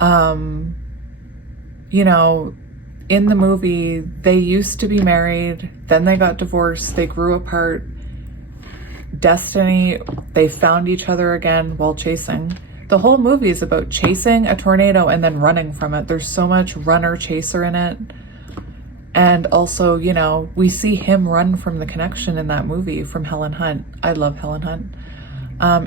You know, in the movie, they used to be married, then they got divorced, they grew apart. Destiny, they found each other again while chasing. The whole movie is about chasing a tornado and then running from it. There's so much runner-chaser in it. And also, you know, we see him run from the connection in that movie from Helen Hunt. I love Helen Hunt.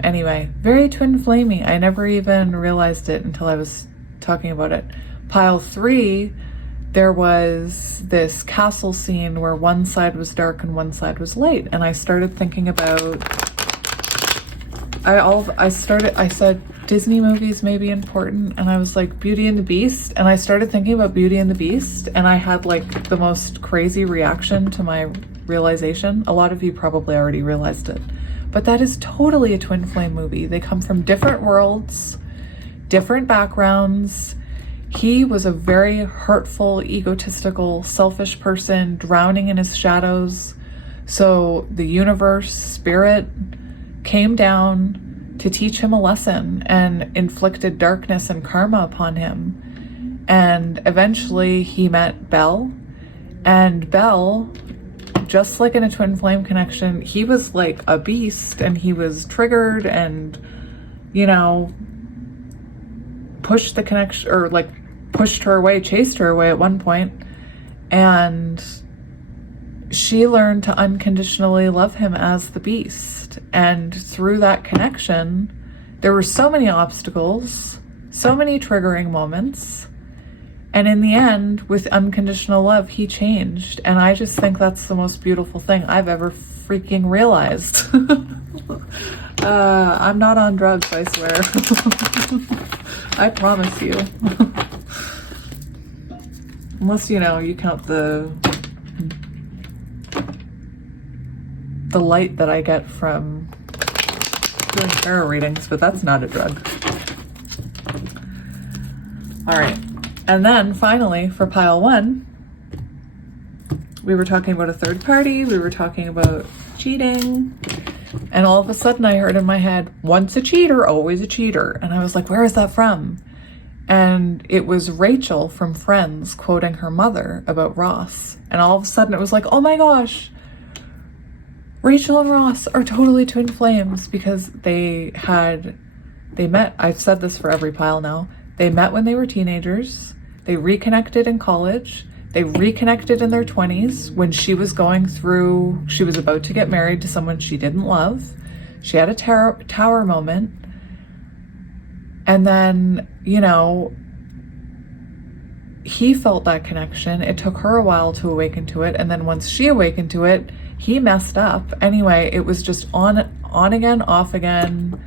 Anyway, very twin flamey. I never even realized it until I was talking about it. Pile 3, there was this castle scene where one side was dark and one side was light. And I started thinking about I said Disney movies may be important, and I was like Beauty and the Beast, and I started thinking about Beauty and the Beast, and I had like the most crazy reaction to my realization. A lot of you probably already realized it, but that is totally a twin flame movie. They come from different worlds, different backgrounds. He was a very hurtful, egotistical, selfish person drowning in his shadows. So the universe, spirit, came down to teach him a lesson and inflicted darkness and karma upon him. And eventually he met Belle. And Belle, just like in a twin flame connection, he was like a beast, and he was triggered and, you know, pushed the connection, or like pushed her away, chased her away at one point. And she learned to unconditionally love him as the beast. And through that connection, there were so many obstacles, so many triggering moments. And in the end, with unconditional love, he changed. And I just think that's the most beautiful thing I've ever freaking realized. I'm not on drugs, I swear. I promise you. Unless, you know, you count the light that I get from doing tarot readings, but that's not a drug. All right. And then finally, for pile 1, we were talking about a third party. We were talking about cheating. And all of a sudden I heard in my head, once a cheater, always a cheater. And I was like, where is that from? And it was Rachel from Friends quoting her mother about Ross. And all of a sudden it was like, oh my gosh, Rachel and Ross are totally twin flames, because they met, I've said this for every pile now, they met when they were teenagers, they reconnected in college, they reconnected in their 20s when she was about to get married to someone she didn't love. She had a tower moment. And then, you know, he felt that connection. It took her a while to awaken to it. And then once she awakened to it, he messed up. Anyway, it was just on again, off again,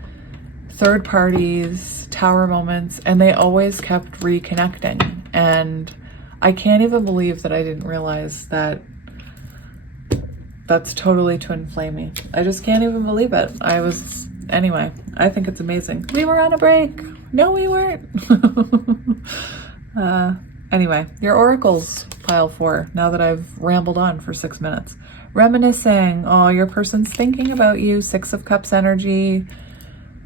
third parties, tower moments, and they always kept reconnecting. And I can't even believe that I didn't realize that that's totally twin flamey. I just can't even believe it. Anyway, I think it's amazing. We were on a break. No, we weren't. Anyway, your oracles, pile 4, now that I've rambled on for 6 minutes. Reminiscing. Oh, your person's thinking about you. 6 of Cups energy,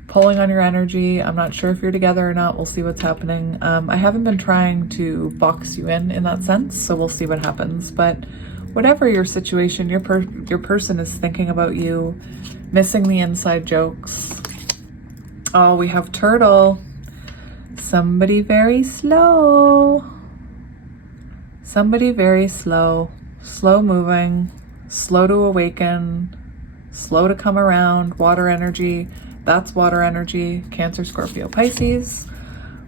pulling on your energy. I'm not sure if you're together or not. We'll see what's happening. I haven't been trying to box you in that sense, so we'll see what happens. But whatever your situation, your person is thinking about you, missing the inside jokes. Oh, we have Turtle. Somebody very slow. Somebody very slow. Slow moving. Slow to awaken. Slow to come around. Water energy. That's water energy. Cancer, Scorpio, Pisces.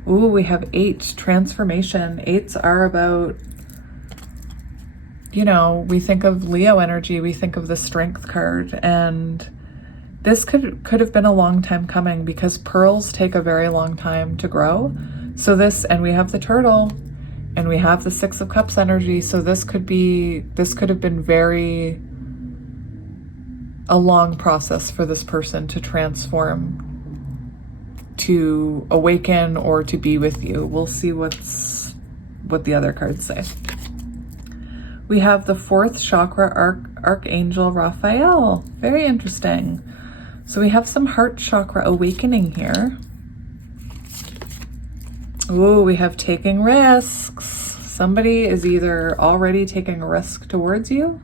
Ooh, we have 8. Transformation. 8s are about, you know, we think of Leo energy. We think of the Strength card. And this could have been a long time coming, because pearls take a very long time to grow. So and we have the Turtle, and we have the 6 of Cups energy. So this could have been a long process for this person to transform, to awaken, or to be with you. We'll see what the other cards say. We have the 4th chakra Archangel Raphael. Very interesting. So we have some heart chakra awakening here. Ooh, we have taking risks. Somebody is either already taking a risk towards you,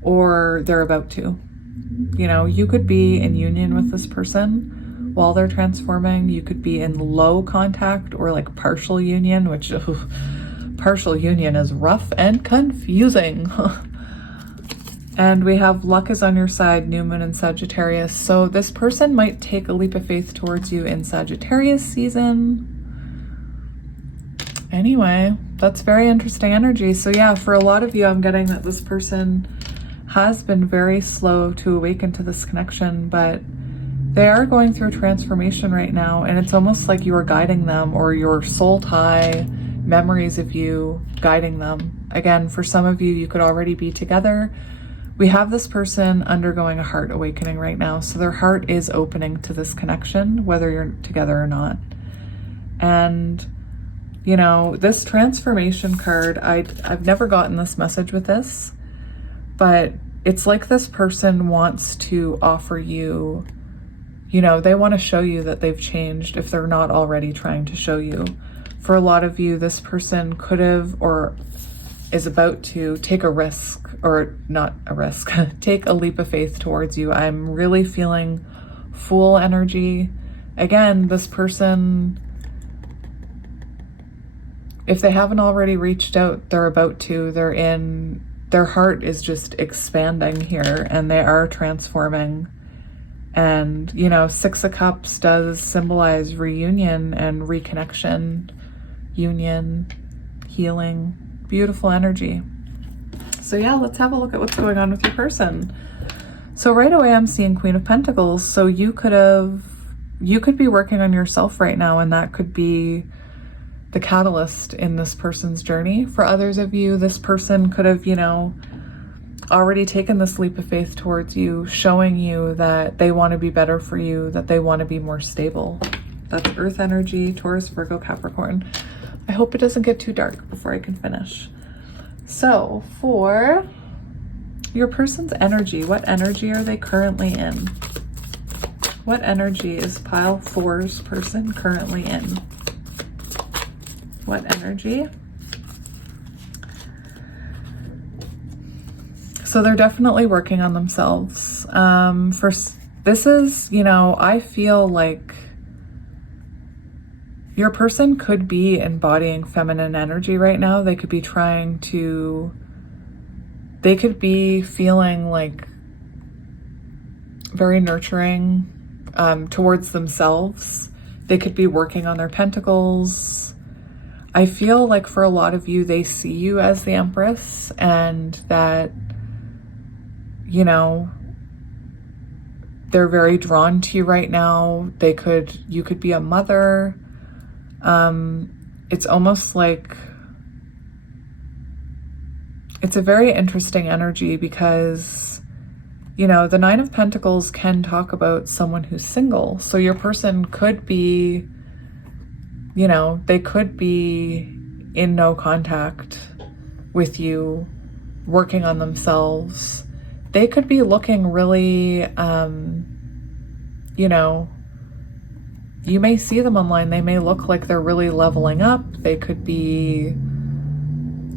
or they're about to. You know, you could be in union with this person while they're transforming. You could be in low contact or like partial union, which partial union is rough and confusing. And we have luck is on your side, new moon in Sagittarius. So this person might take a leap of faith towards you in Sagittarius season. Anyway, that's very interesting energy. So yeah, for a lot of you, I'm getting that this person has been very slow to awaken to this connection, but They are going through transformation right now, and it's almost like you are guiding them, or your soul tie memories of you guiding them. Again, for some of you, you could already be together. We have this person undergoing a heart awakening right now, so their heart is opening to this connection, whether you're together or not. And, you know, this transformation card, I've never gotten this message with this, but it's like this person wants to offer you, you know, they want to show you that they've changed if they're not already trying to show you. For a lot of you, this person could have or is about to take a risk, or not a risk, take a leap of faith towards you. I'm really feeling Fool energy. Again, this person, if they haven't already reached out, they're about to. Their heart is just expanding here, and they are transforming. And, you know, Six of Cups does symbolize reunion and reconnection, union, healing, beautiful energy. So yeah, let's have a look at what's going on with your person. So right away, I'm seeing Queen of Pentacles. So you could be working on yourself right now, and that could be the catalyst in this person's journey. For others of you, this person could have, you know, already taken this leap of faith towards you, showing you that they want to be better for you, that they want to be more stable. That's Earth energy, Taurus, Virgo, Capricorn. I hope it doesn't get too dark before I can finish. So for your person's energy, what energy are they currently in? What energy is pile 4's person currently in? What energy? So they're definitely working on themselves. This is, you know, I feel like your person could be embodying feminine energy right now. They could be they could be feeling like very nurturing towards themselves. They could be working on their pentacles. I feel like for a lot of you, they see you as the Empress, and that, you know, they're very drawn to you right now. You could be a mother. It's almost like it's a very interesting energy because, you know, the Nine of Pentacles can talk about someone who's single. So your person could be, you know, they could be in no contact with you, working on themselves. They could be looking really, you know, you may see them online. They may look like they're really leveling up. They could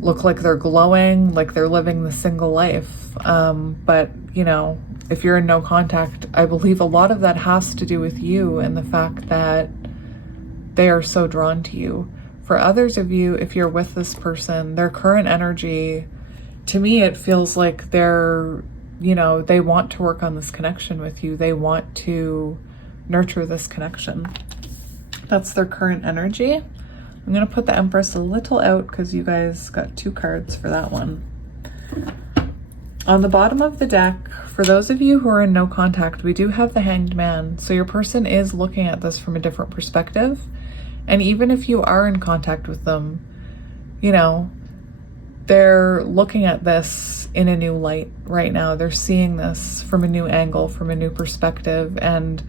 look like they're glowing, like they're living the single life. But, you know, if you're in no contact, I believe a lot of that has to do with you and the fact that they are so drawn to you. For others of you, if you're with this person, their current energy, to me, it feels like they're, you know, they want to work on this connection with you. They want to nurture this connection. That's their current energy. I'm going to put the Empress a little out because you guys got 2 cards for that one. On the bottom of the deck, for those of you who are in no contact, we do have the Hanged Man. So your person is looking at this from a different perspective. And even if you are in contact with them, you know, they're looking at this in a new light right now. They're seeing this from a new angle, from a new perspective. And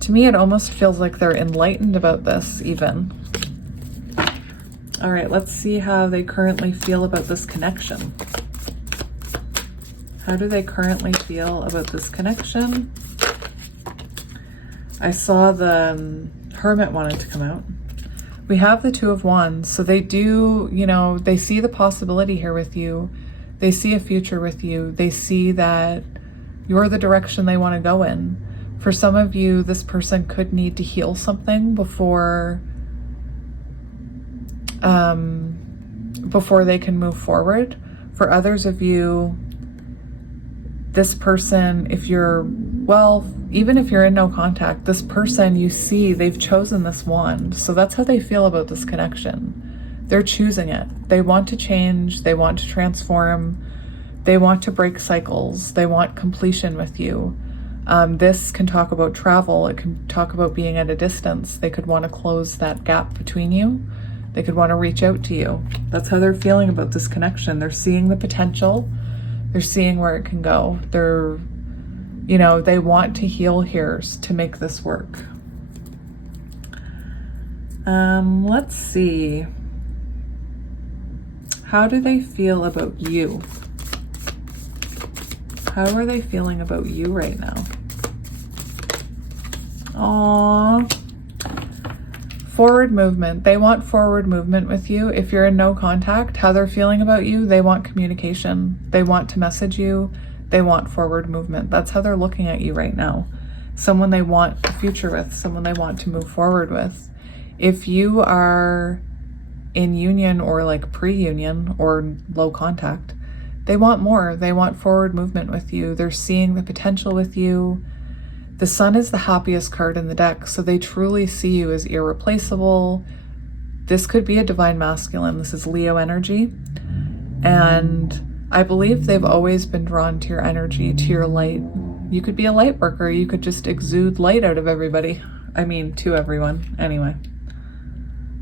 to me, it almost feels like they're enlightened about this even. All right, let's see how they currently feel about this connection. How do they currently feel about this connection? I saw the Hermit wanted to come out. We have the Two of Wands. So they do, you know, they see the possibility here with you. They see a future with you. They see that you're the direction they want to go in. For some of you, this person could need to heal something before they can move forward. For others of you, this person, even if you're in no contact, this person, you see they've chosen this wand. So that's how they feel about this connection. They're choosing it. They want to change. They want to transform. They want to break cycles. They want completion with you. This can talk about travel. It can talk about being at a distance. They could want to close that gap between you. They could want to reach out to you. That's how they're feeling about this connection. They're seeing the potential. They're seeing where it can go. They're, you know, they want to heal here to make this work. Let's see. How do they feel about you? How are they feeling about you right now? Aww. Forward movement. They want forward movement with you. If you're in no contact, how they're feeling about you, they want communication. They want to message you. They want forward movement. That's how they're looking at you right now. Someone they want a future with, someone they want to move forward with. If you are in union or like pre-union or low contact, they want more. They want forward movement with you. They're seeing the potential with you. The Sun is the happiest card in the deck, so they truly see you as irreplaceable. This could be a divine masculine. This is Leo energy. And I believe they've always been drawn to your energy, to your light. You could be a light worker. You could just exude light out of everybody. I mean, to everyone, anyway.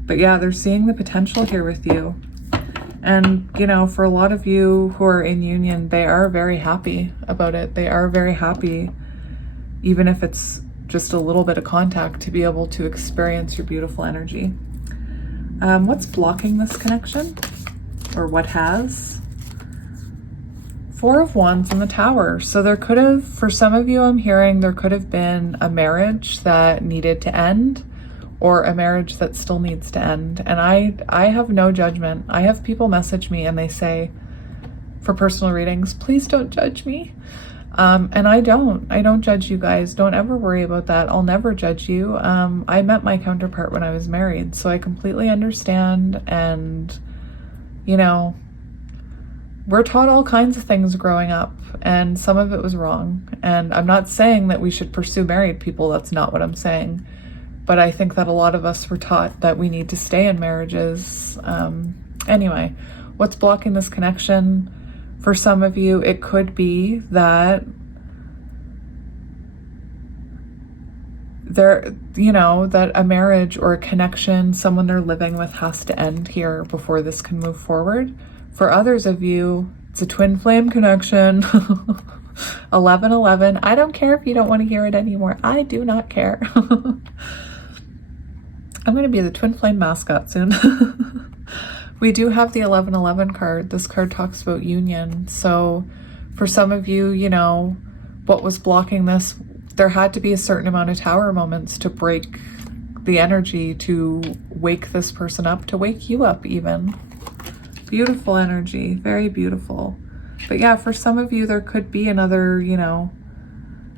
But yeah, they're seeing the potential here with you. And, you know, for a lot of you who are in union, they are very happy about it. They are very happy, even if it's just a little bit of contact, to be able to experience your beautiful energy. What's blocking this connection? Or what has? Four of Wands in the Tower. So there could have, for some of you I'm hearing, there could have been a marriage that needed to end, or a marriage that still needs to end. And I have no judgment. I have people message me and they say, for personal readings, please don't judge me. And I don't judge you guys. Don't ever worry about that. I'll never judge you. I met my counterpart when I was married, so I completely understand. And, you know, we're taught all kinds of things growing up, and some of it was wrong. And I'm not saying that we should pursue married people. That's not what I'm saying. But I think that a lot of us were taught that we need to stay in marriages. Anyway, what's blocking this connection? For some of you, it could be that that a marriage or a connection, someone they're living with, has to end here before this can move forward. For others of you, it's a twin flame connection. 1111. I don't care if you don't want to hear it anymore. I do not care. I'm going to be the twin flame mascot soon. We do have the 1111 card. This card talks about union. So for some of you, you know, what was blocking this, there had to be a certain amount of tower moments to break the energy, to wake this person up, to wake you up even. Beautiful energy, very beautiful. But yeah, for some of you, there could be another, you know,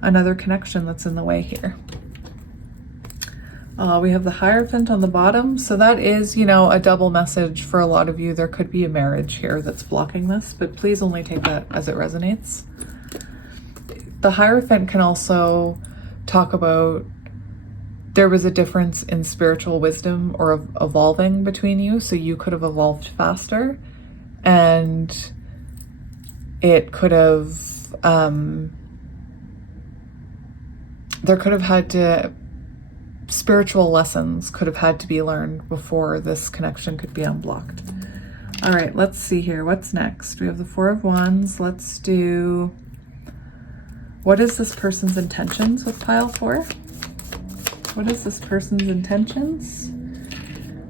another connection that's in the way here. We have the Hierophant on the bottom. So that is, you know, a double message for a lot of you. There could be a marriage here that's blocking this, but please only take that as it resonates. The Hierophant can also talk about there was a difference in spiritual wisdom or evolving between you. So you could have evolved faster, and it could have, there could have had to, spiritual lessons could have had to be learned before this connection could be unblocked. All right, let's see here. What's next? We have the Four of Wands. Let's do, what is this person's intentions with pile 4? What is this person's intentions?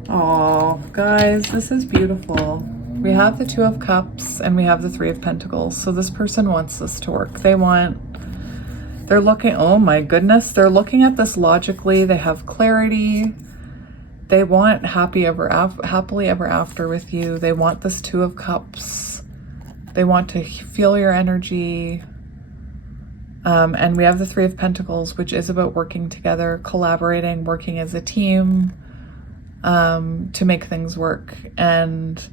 Oh, guys, this is beautiful. We have the Two of Cups and we have the Three of Pentacles. So this person wants this to work. They're looking, oh my goodness, they're looking at this logically. They have clarity. They want happily ever after with you. They want this Two of Cups. They want to feel your energy. And we have the Three of Pentacles, which is about working together, collaborating, working as a team, to make things work. And,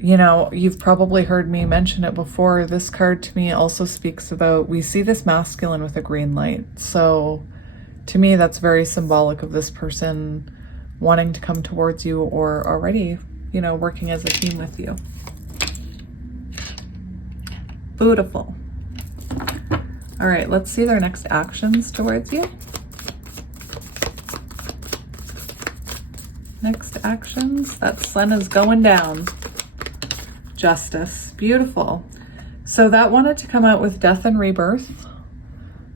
you know, you've probably heard me mention it before. This card to me also speaks about, we see this masculine with a green light. So to me, that's very symbolic of this person wanting to come towards you, or already, you know, working as a team with you. Beautiful. All right, let's see their next actions towards you. Next actions, that sun is going down. Justice, beautiful. So that wanted to come out with death and rebirth.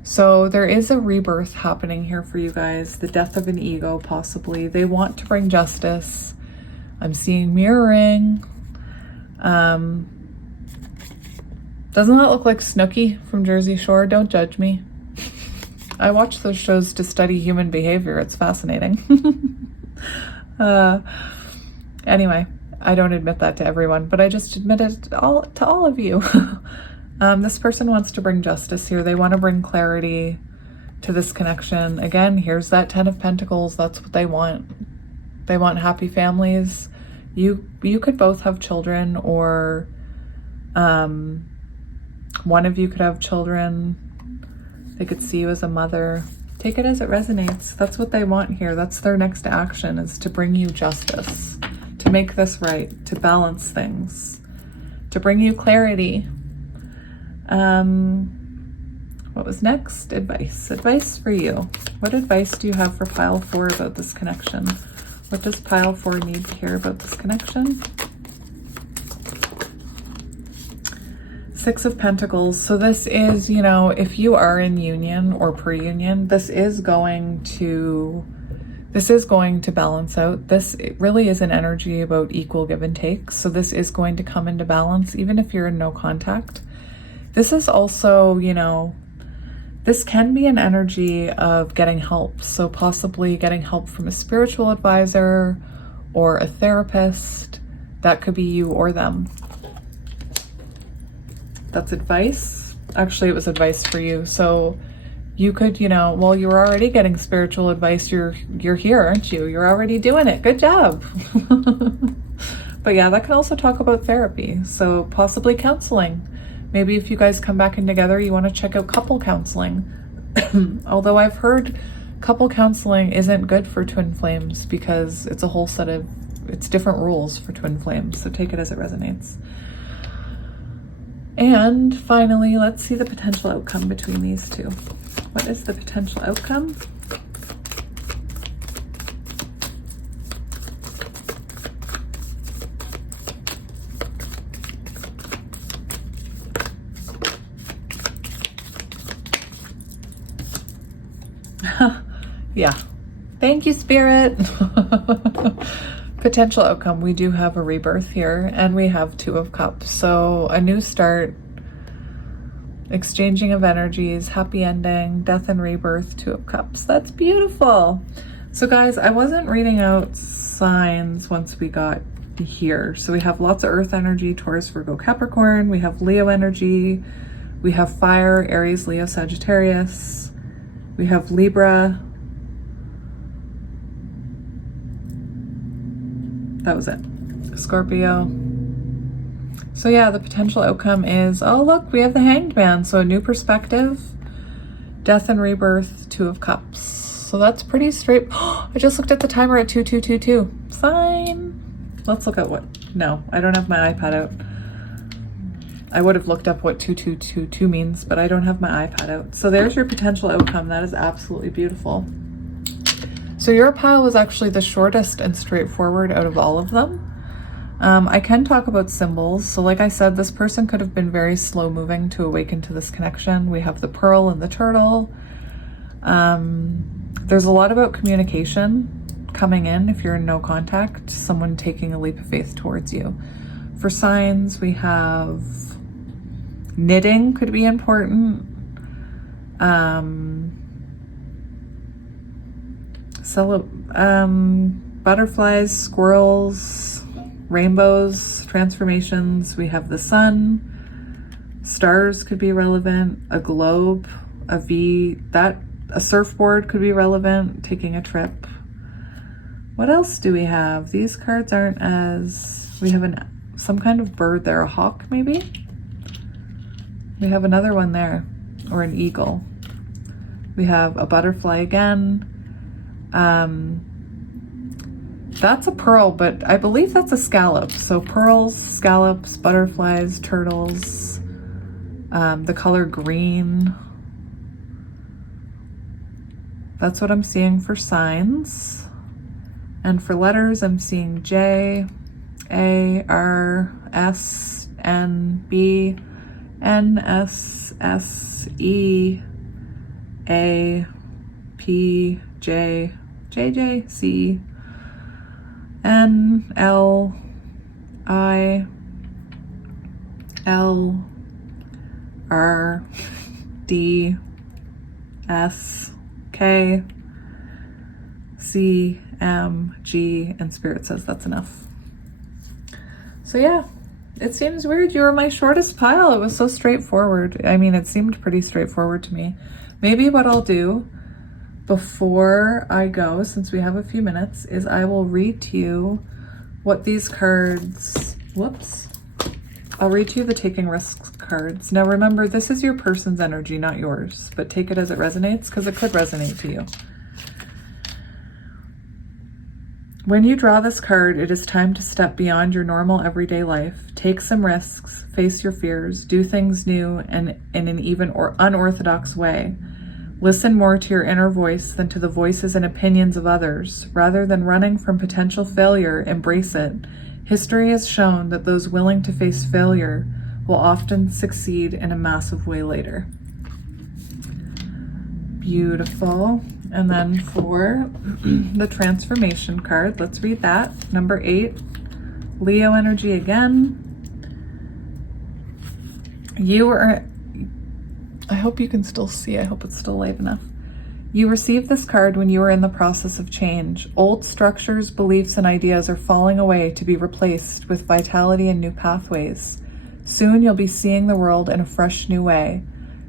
So there is a rebirth happening here for you guys, the death of an ego possibly. They want to bring justice. I'm seeing mirroring. Doesn't that look like Snooki from Jersey Shore? Don't judge me. I watch those shows to study human behavior. It's fascinating. Anyway, I don't admit that to everyone, but I just admit it to all of you. This person wants to bring justice here. They want to bring clarity to this connection. Again, here's that 10 of Pentacles. That's what they want. They want happy families. You could both have children, or one of you could have children. They could see you as a mother. Take it as it resonates. That's what they want here. That's their next action, is to bring you justice, to make this right, to balance things, to bring you clarity. What was next? Advice. Advice for you. What advice do you have for pile 4 about this connection? What does pile 4 need to hear about this connection? 6 of Pentacles. So this is, you know, if you are in union or pre-union, this is going to balance out. This really is an energy about equal give and take. So this is going to come into balance, even if you're in no contact. This is also, you know, this can be an energy of getting help. So possibly getting help from a spiritual advisor or a therapist. That could be you or them. That's advice. Actually, it was advice for you. So you could, you know, well, you're already getting spiritual advice. You're here, aren't you? You're already doing it. Good job. But yeah, that can also talk about therapy. So possibly counseling. Maybe if you guys come back in together, you want to check out couple counseling. Although I've heard couple counseling isn't good for twin flames because it's a whole set of, it's different rules for twin flames. So take it as it resonates. And finally, let's see the potential outcome between these two. What is the potential outcome? Yeah. Thank you, Spirit. Potential outcome. We do have a rebirth here, and we have 2 of Cups. So a new start, exchanging of energies, happy ending, death and rebirth, 2 of Cups. That's beautiful. So guys, I wasn't reading out signs once we got here. So we have lots of earth energy, Taurus, Virgo, Capricorn. We have Leo energy. We have fire, Aries, Leo, Sagittarius. We have Libra. That was it. Scorpio. So yeah, the potential outcome is, oh look, we have the Hanged Man. So a new perspective, death and rebirth, 2 of Cups. So that's pretty straight. I just looked at the timer at 2222. Fine. Let's look at what, no, I don't have my iPad out. I would have looked up what 2222 means, but I don't have my iPad out. So there's your potential outcome. That is absolutely beautiful. So your pile was actually the shortest and straightforward out of all of them. I can talk about symbols. So like I said, this person could have been very slow moving to awaken to this connection. We have the pearl and the turtle. There's a lot about communication coming in if you're in no contact, someone taking a leap of faith towards you. For signs, we have knitting could be important. Butterflies, squirrels, rainbows, transformations. We have the sun, stars could be relevant, a globe, a V, a surfboard could be relevant, taking a trip. What else do we have? These cards aren't as, we have some kind of bird there, a hawk maybe? We have another one there, or an eagle. We have a butterfly again. That's a pearl, but I believe that's a scallop. So pearls, scallops, butterflies, turtles, the color green. That's what I'm seeing for signs. And for letters, I'm seeing J, A, R, S, N, B, N, S, S, E, A, P, J, J, J, C, N, L, I, L, R, D, S, K, C, M, G, and Spirit says that's enough. So yeah, it seems weird. You were my shortest pile. It was so straightforward. I mean, it seemed pretty straightforward to me. Maybe what I'll do before I go, since we have a few minutes, is I will read to you what these cards, I'll read to you the Taking Risks cards. Now remember, this is your person's energy, not yours, but take it as it resonates, because it could resonate to you. When you draw this card, it is time to step beyond your normal everyday life. Take some risks, face your fears, do things new and in an even unorthodox way. Listen more to your inner voice than to the voices and opinions of others. Rather than running from potential failure, embrace it. History has shown that those willing to face failure will often succeed in a massive way later. Beautiful. And then for the transformation card, let's read that. Number 8, Leo energy again. I hope you can still see. I hope it's still light enough. You received this card when you were in the process of change. Old structures, beliefs, and ideas are falling away to be replaced with vitality and new pathways. Soon you'll be seeing the world in a fresh new way.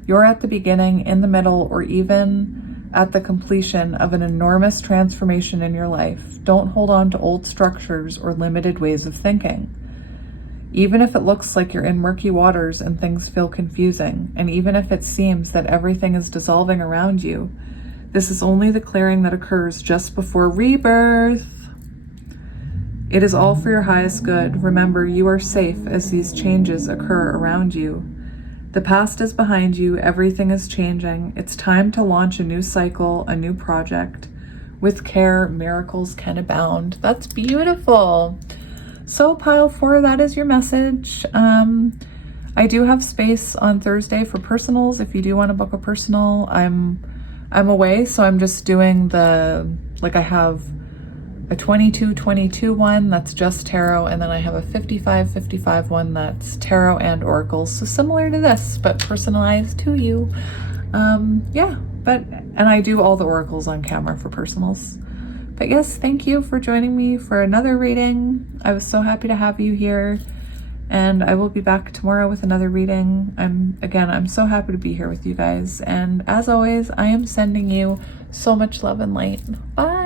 You're at the beginning, in the middle, or even at the completion of an enormous transformation in your life. Don't hold on to old structures or limited ways of thinking. Even if it looks like you're in murky waters and things feel confusing, and even if it seems that everything is dissolving around you, this is only the clearing that occurs just before rebirth. It is all for your highest good. Remember, you are safe as these changes occur around you. The past is behind you. Everything is changing. It's time to launch a new cycle, a new project. With care, miracles can abound. That's beautiful. So pile 4, that is your message. I do have space on Thursday for personals. If you do want to book a personal, I'm away, so I'm just doing I have a 22-22 one that's just tarot, and then I have a 55-55 one that's tarot and oracles. So similar to this, but personalized to you. And I do all the oracles on camera for personals. But yes, thank you for joining me for another reading. I was so happy to have you here, and I will be back tomorrow with another reading. I'm so happy to be here with you guys. And as always, I am sending you so much love and light. Bye.